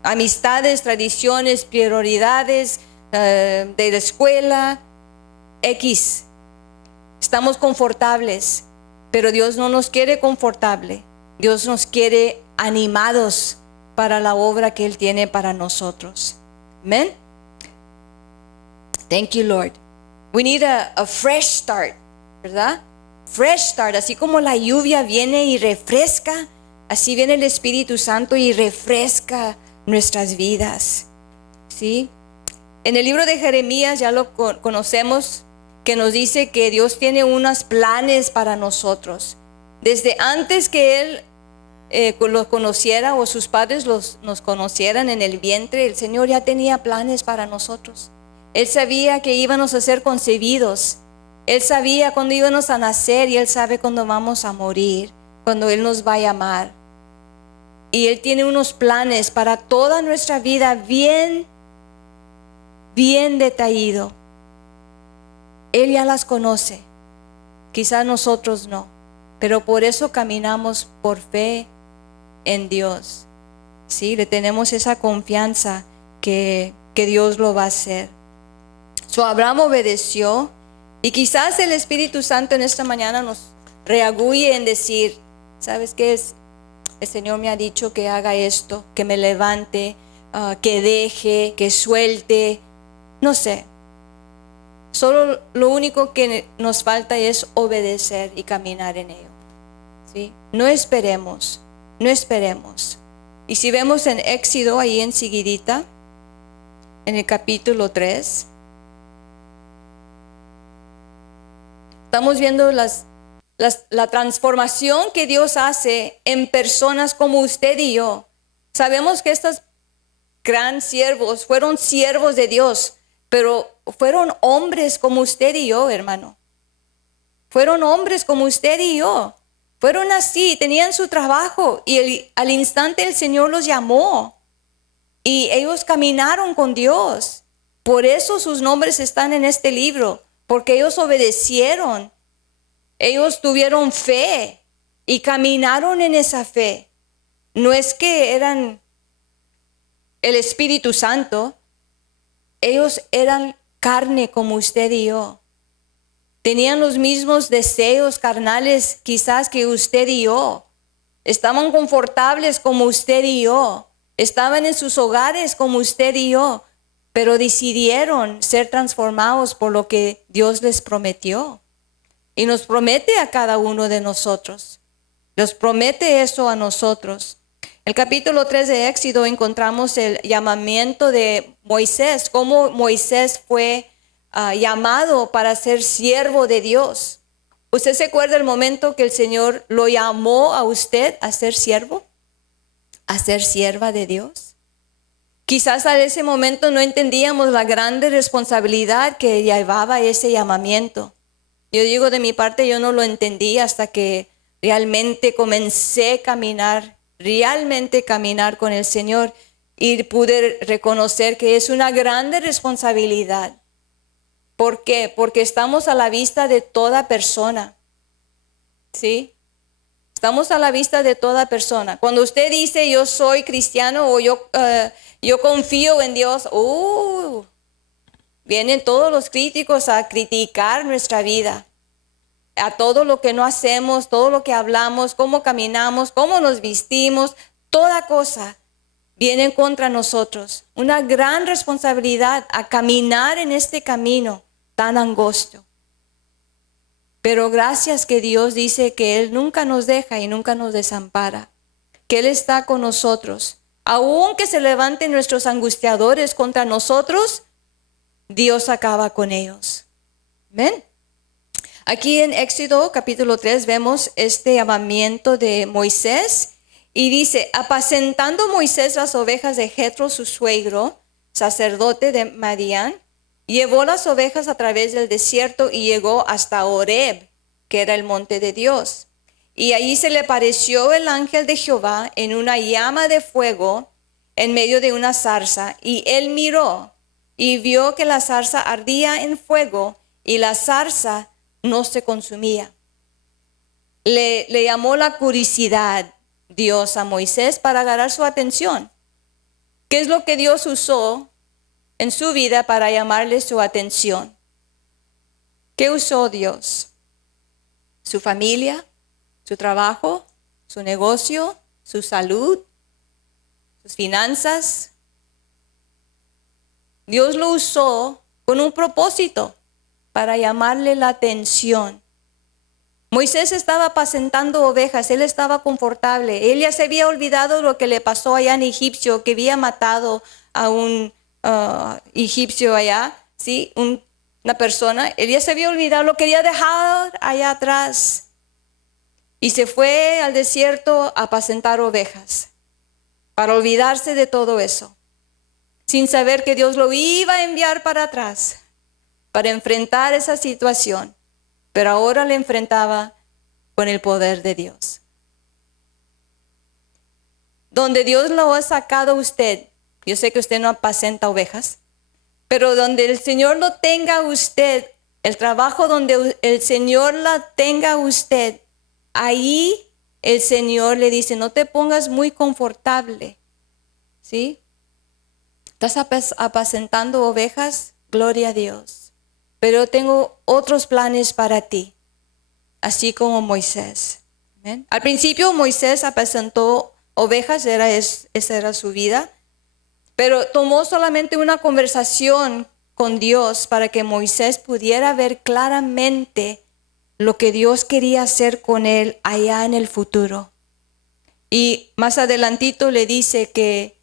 amistades, tradiciones, prioridades de la escuela, X. Estamos confortables, pero Dios no nos quiere confortable. Dios nos quiere animados para la obra que Él tiene para nosotros. Amén. Thank you, Lord. We need a fresh start, ¿verdad? Fresh start, así como la lluvia viene y refresca, así viene el Espíritu Santo y refresca nuestras vidas. ¿Sí? En el libro de Jeremías ya lo conocemos, que nos dice que Dios tiene unos planes para nosotros. Desde antes que Él los conociera o sus padres nos conocieran en el vientre, el Señor ya tenía planes para nosotros. Él sabía que íbamos a ser concebidos. Él sabía cuándo íbamos a nacer y Él sabe cuándo vamos a morir, cuando Él nos va a llamar. Y Él tiene unos planes para toda nuestra vida bien detallado. Él ya las conoce. Quizás nosotros no. Pero por eso caminamos por fe en Dios. Sí, le tenemos esa confianza que Dios lo va a hacer. Abraham obedeció, y quizás el Espíritu Santo en esta mañana nos reagulle en decir, ¿sabes qué? El Señor me ha dicho que haga esto, que me levante, que deje, que suelte, no sé. Solo lo único que nos falta es obedecer y caminar en ello. ¿Sí? No esperemos. Y si vemos en Éxodo, ahí enseguidita, en el capítulo 3, estamos viendo la transformación que Dios hace en personas como usted y yo. Sabemos que estos gran siervos fueron siervos de Dios, pero fueron hombres como usted y yo, hermano. Fueron hombres como usted y yo. Fueron así, tenían su trabajo y al instante el Señor los llamó y ellos caminaron con Dios. Por eso sus nombres están en este libro, porque ellos obedecieron, ellos tuvieron fe y caminaron en esa fe. No es que eran el Espíritu Santo, ellos eran carne como usted y yo. Tenían los mismos deseos carnales quizás que usted y yo. Estaban confortables como usted y yo. Estaban en sus hogares como usted y yo. Pero decidieron ser transformados por lo que Dios les prometió. Y nos promete a cada uno de nosotros. Nos promete eso a nosotros. El capítulo 3 de Éxodo encontramos el llamamiento de Moisés. Cómo Moisés fue llamado para ser siervo de Dios. ¿Usted se acuerda el momento que el Señor lo llamó a usted a ser siervo? ¿A ser sierva de Dios? Quizás a ese momento no entendíamos la grande responsabilidad que llevaba ese llamamiento. Yo digo de mi parte, yo no lo entendí hasta que realmente comencé a caminar, realmente caminar con el Señor y pude reconocer que es una grande responsabilidad. ¿Por qué? Porque estamos a la vista de toda persona, ¿sí? Estamos a la vista de toda persona. Cuando usted dice yo soy cristiano o yo confío en Dios, vienen todos los críticos a criticar nuestra vida, a todo lo que no hacemos, todo lo que hablamos, cómo caminamos, cómo nos vestimos, toda cosa viene contra nosotros. Una gran responsabilidad a caminar en este camino tan angosto. Pero gracias que Dios dice que Él nunca nos deja y nunca nos desampara, que Él está con nosotros. Aunque se levanten nuestros angustiadores contra nosotros, Dios acaba con ellos. ¿Ven? Aquí en Éxodo capítulo 3 vemos este llamamiento de Moisés y dice, apacentando Moisés las ovejas de Jetro, su suegro, sacerdote de Madián, llevó las ovejas a través del desierto y llegó hasta Horeb, que era el monte de Dios. Y allí se le apareció el ángel de Jehová en una llama de fuego en medio de una zarza. Y él miró y vio que la zarza ardía en fuego y la zarza no se consumía. Le llamó la curiosidad Dios a Moisés para agarrar su atención. ¿Qué es lo que Dios usó en su vida para llamarle su atención? ¿Qué usó Dios? ¿Su familia? ¿Su trabajo? ¿Su negocio? ¿Su salud? ¿Sus finanzas? Dios lo usó con un propósito para llamarle la atención. Moisés estaba apacentando ovejas, él estaba confortable, él ya se había olvidado lo que le pasó allá en Egipcio, que había matado a un egipcio allá, ¿sí? Una persona, él ya se había olvidado, lo quería dejar allá atrás. Y se fue al desierto a apacentar ovejas, para olvidarse de todo eso, sin saber que Dios lo iba a enviar para atrás, para enfrentar esa situación. Pero ahora le enfrentaba con el poder de Dios. Donde Dios lo ha sacado a usted, yo sé que usted no apacenta ovejas, pero donde el Señor lo tenga a usted, el trabajo donde el Señor la tenga a usted, ahí el Señor le dice, no te pongas muy confortable, ¿sí? ¿Estás apacentando ovejas? Gloria a Dios. Pero tengo otros planes para ti, así como Moisés. ¿Ven? Al principio Moisés apacentó ovejas, esa era su vida, pero tomó solamente una conversación con Dios para que Moisés pudiera ver claramente lo que Dios quería hacer con él allá en el futuro. Y más adelantito le dice que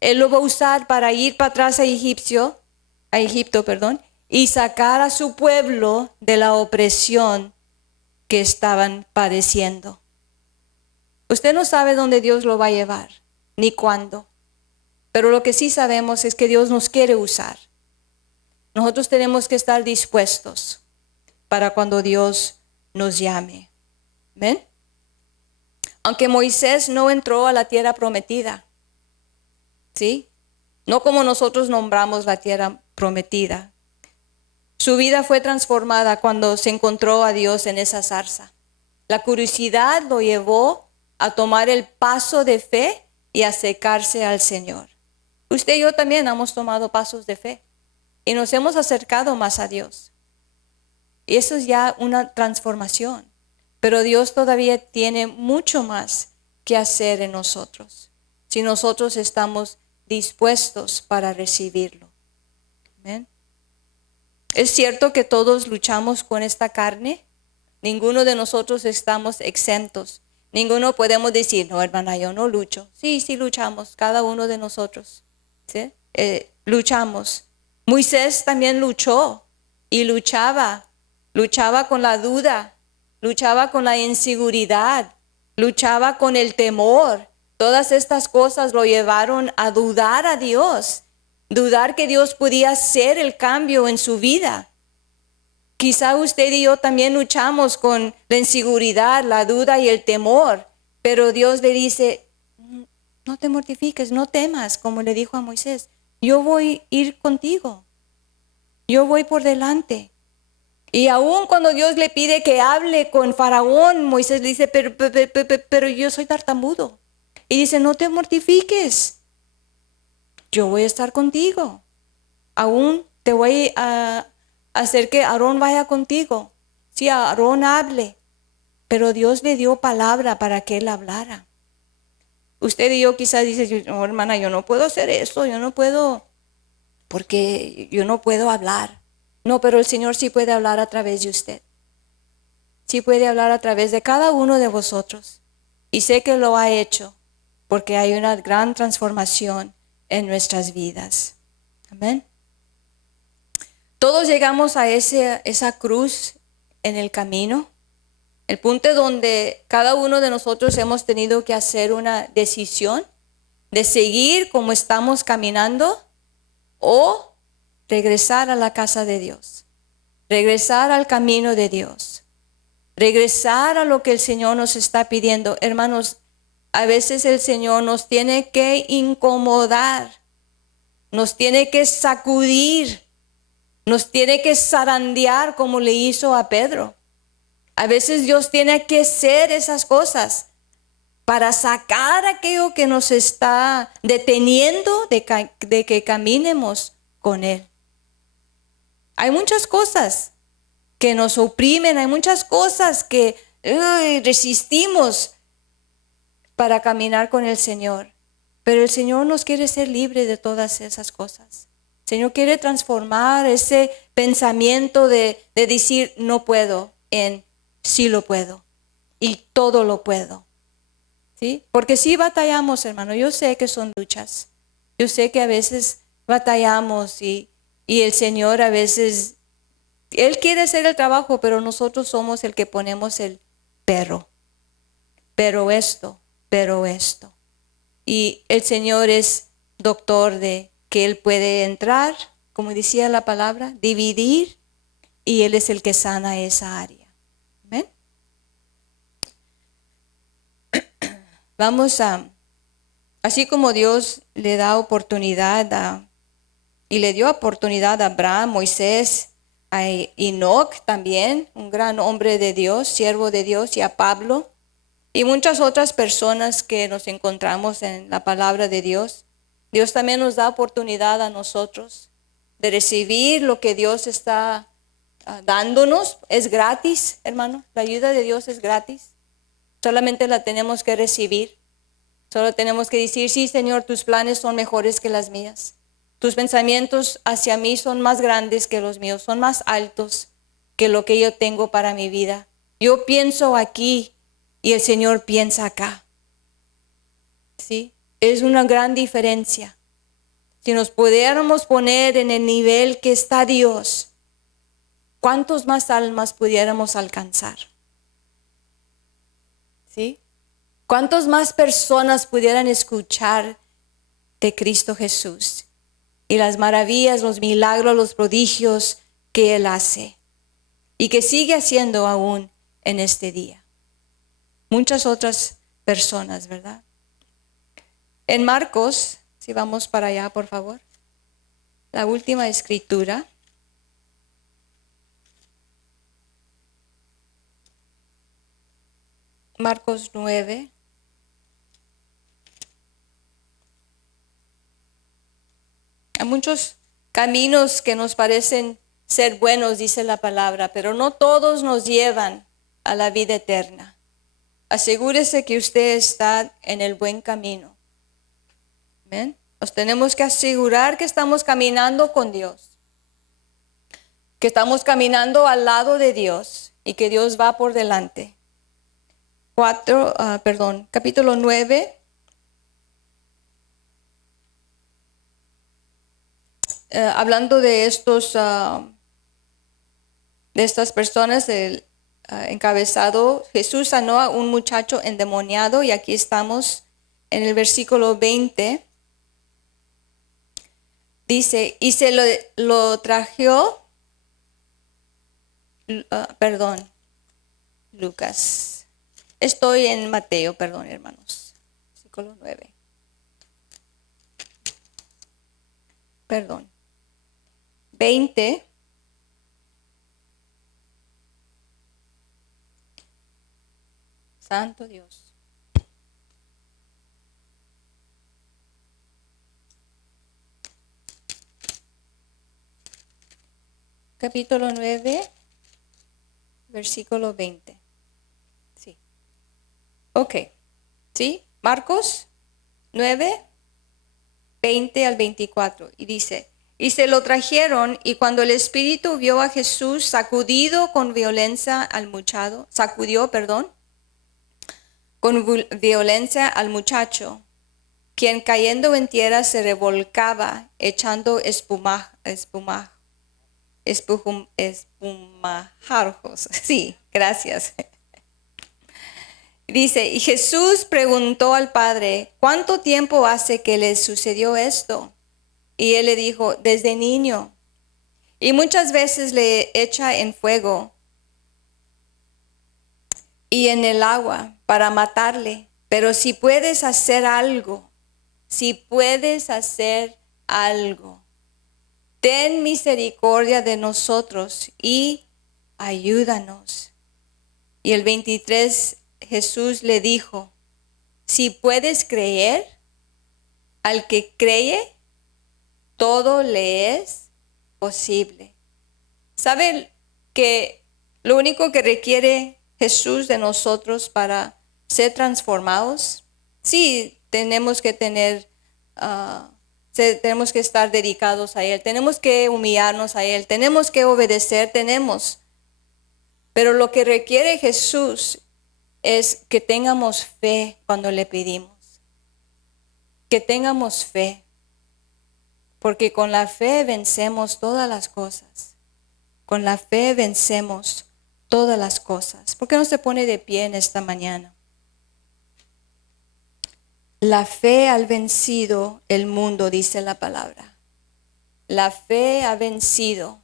él lo va a usar para ir para atrás a Egipto, y sacar a su pueblo de la opresión que estaban padeciendo. Usted no sabe dónde Dios lo va a llevar, ni cuándo. Pero lo que sí sabemos es que Dios nos quiere usar. Nosotros tenemos que estar dispuestos para cuando Dios nos llame. ¿Ven? Aunque Moisés no entró a la tierra prometida, ¿sí? No como nosotros nombramos la tierra prometida. Su vida fue transformada cuando se encontró a Dios en esa zarza. La curiosidad lo llevó a tomar el paso de fe y acercarse al Señor. Usted y yo también hemos tomado pasos de fe y nos hemos acercado más a Dios. Y eso es ya una transformación. Pero Dios todavía tiene mucho más que hacer en nosotros, si nosotros estamos dispuestos para recibirlo. ¿Amén? Es cierto que todos luchamos con esta carne. Ninguno de nosotros estamos exentos. Ninguno podemos decir, no, hermana, yo no lucho. Sí, sí luchamos, cada uno de nosotros. ¿Sí? Luchamos. Moisés también luchó y luchaba con la duda, luchaba con la inseguridad, luchaba con el temor. Todas estas cosas lo llevaron a dudar a Dios, dudar que Dios podía hacer el cambio en su vida. Quizá usted y yo también luchamos con la inseguridad, la duda y el temor, pero Dios le dice, no te mortifiques, no temas, como le dijo a Moisés, yo voy a ir contigo, yo voy por delante. Y aún cuando Dios le pide que hable con Faraón, Moisés le dice, pero yo soy tartamudo. Y dice, no te mortifiques, yo voy a estar contigo. Aún te voy a hacer que Aarón vaya contigo. Sí, Aarón hable, pero Dios le dio palabra para que él hablara. Usted y yo quizás dice, oh, hermana, yo no puedo hacer eso, yo no puedo, porque yo no puedo hablar. No, pero el Señor sí puede hablar a través de usted. Sí puede hablar a través de cada uno de vosotros. Y sé que lo ha hecho, porque hay una gran transformación en nuestras vidas. Amén. Todos llegamos a esa cruz en el camino, el punto donde cada uno de nosotros hemos tenido que hacer una decisión de seguir como estamos caminando o regresar a la casa de Dios, regresar al camino de Dios, regresar a lo que el Señor nos está pidiendo. Hermanos, a veces el Señor nos tiene que incomodar, nos tiene que sacudir, nos tiene que zarandear como le hizo a Pedro. A veces Dios tiene que hacer esas cosas para sacar aquello que nos está deteniendo de que caminemos con Él. Hay muchas cosas que nos oprimen, hay muchas cosas que resistimos para caminar con el Señor. Pero el Señor nos quiere ser libre de todas esas cosas. El Señor quiere transformar ese pensamiento de decir no puedo en sí lo puedo y todo lo puedo. ¿Sí? Porque sí batallamos, hermano. Yo sé que son luchas. Yo sé que a veces batallamos y el Señor a veces, Él quiere hacer el trabajo, pero nosotros somos el que ponemos el pero. Pero esto. Y el Señor es doctor de que Él puede entrar, como decía la palabra, dividir, y Él es el que sana esa área. ¿Ven? Vamos así como Dios le da oportunidad y le dio oportunidad a Abraham, Moisés, a Enoch también, un gran hombre de Dios, siervo de Dios, y a Pablo, y muchas otras personas que nos encontramos en la palabra de Dios. Dios también nos da oportunidad a nosotros de recibir lo que Dios está dándonos. Es gratis, hermano, la ayuda de Dios es gratis. Solamente la tenemos que recibir. Solo tenemos que decir, sí, Señor, tus planes son mejores que las mías. Tus pensamientos hacia mí son más grandes que los míos, son más altos que lo que yo tengo para mi vida. Yo pienso aquí y el Señor piensa acá. ¿Sí? Es una gran diferencia. Si nos pudiéramos poner en el nivel que está Dios, ¿cuántos más almas pudiéramos alcanzar? ¿Sí? ¿Cuántas más personas pudieran escuchar de Cristo Jesús y las maravillas, los milagros, los prodigios que Él hace y que sigue haciendo aún en este día? Muchas otras personas, ¿verdad? En Marcos, si vamos para allá, por favor, la última escritura. Marcos 9. Hay muchos caminos que nos parecen ser buenos, dice la palabra, pero no todos nos llevan a la vida eterna. Asegúrese que usted está en el buen camino. ¿Ven? Nos tenemos que asegurar que estamos caminando con Dios, que estamos caminando al lado de Dios y que Dios va por delante. Capítulo 9. Hablando de estos de estas personas, encabezado, Jesús sanó a un muchacho endemoniado, y aquí estamos en el versículo 20. Dice, y se lo trajo, perdón, Lucas. Estoy en Mateo, perdón, hermanos. Versículo 9. Perdón. 20. Santo Dios. Capítulo 9, versículo 20. Sí. Ok. ¿Sí? Marcos 9, 20 al 24. Y dice, y se lo trajeron, y cuando el espíritu vio a Jesús sacudió, con violencia al muchacho, quien cayendo en tierra se revolcaba, echando espumajarros. Sí, gracias. Dice, y Jesús preguntó al padre, ¿cuánto tiempo hace que le sucedió esto? Y él le dijo, desde niño. Y muchas veces le echa en fuego y en el agua para matarle. Pero si puedes hacer algo, ten misericordia de nosotros y ayúdanos. Y el 23, Jesús le dijo, si puedes creer, al que cree, todo le es posible. ¿Saben que lo único que requiere Jesús de nosotros para ser transformados? Sí, tenemos que tenemos que estar dedicados a Él, tenemos que humillarnos a Él, tenemos que obedecer, pero lo que requiere Jesús es que tengamos fe cuando le pedimos, que tengamos fe, porque con la fe vencemos todas las cosas, con la fe vencemos todas las cosas. ¿Por qué no se pone de pie en esta mañana? La fe ha vencido el mundo, dice la palabra. La fe ha vencido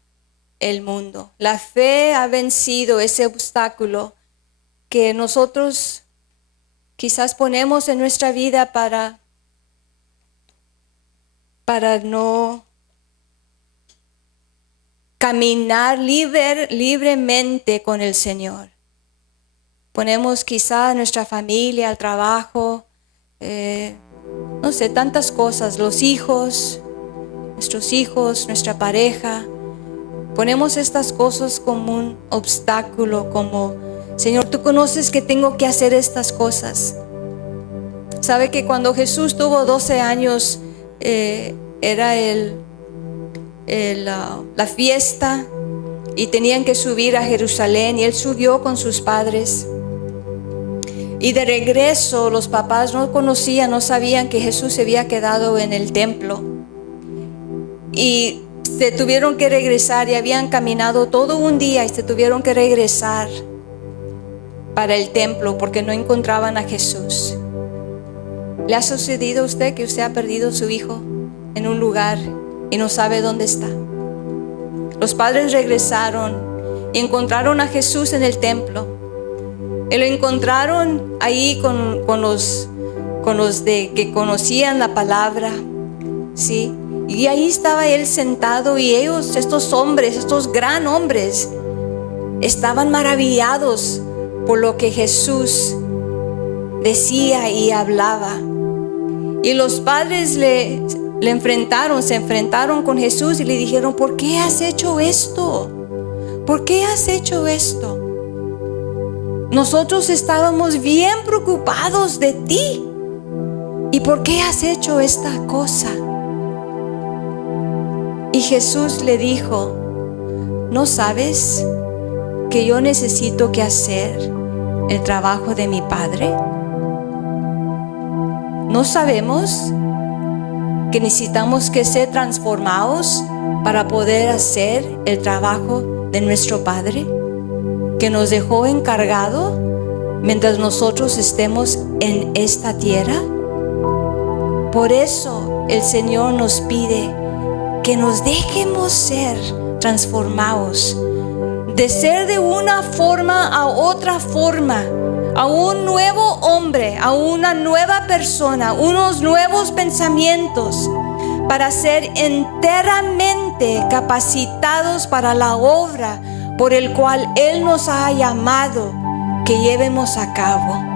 el mundo. La fe ha vencido ese obstáculo que nosotros quizás ponemos en nuestra vida para no caminar libremente con el Señor. Ponemos quizás nuestra familia, el trabajo, no sé, tantas cosas, los hijos, nuestros hijos, nuestra pareja. Ponemos estas cosas como un obstáculo, como, Señor, tú conoces que tengo que hacer estas cosas. ¿Sabe que cuando Jesús tuvo 12 años, era la fiesta y tenían que subir a Jerusalén, y Él subió con sus padres? Y de regreso los papás no sabían que Jesús se había quedado en el templo. Y se tuvieron que regresar, y habían caminado todo un día y se tuvieron que regresar para el templo porque no encontraban a Jesús. ¿Le ha sucedido a usted que usted ha perdido a su hijo en un lugar y no sabe dónde está? Los padres regresaron y encontraron a Jesús en el templo. Y lo encontraron ahí con los que conocían la palabra, ¿sí? Y ahí estaba Él sentado, y ellos, estos hombres, estos gran hombres, estaban maravillados por lo que Jesús decía y hablaba. Y los padres se enfrentaron con Jesús y le dijeron, ¿por qué has hecho esto? ¿Por qué has hecho esto? Nosotros estábamos bien preocupados de ti. ¿Y por qué has hecho esta cosa? Y Jesús le dijo, ¿no sabes que yo necesito que hacer el trabajo de mi Padre? ¿No sabemos que necesitamos que ser transformados para poder hacer el trabajo de nuestro Padre que nos dejó encargado mientras nosotros estemos en esta tierra. Por eso el Señor nos pide que nos dejemos ser transformados, de ser de una forma a otra forma, a un nuevo hombre, a una nueva persona, unos nuevos pensamientos, para ser enteramente capacitados para la obra por el cual Él nos ha llamado que llevemos a cabo.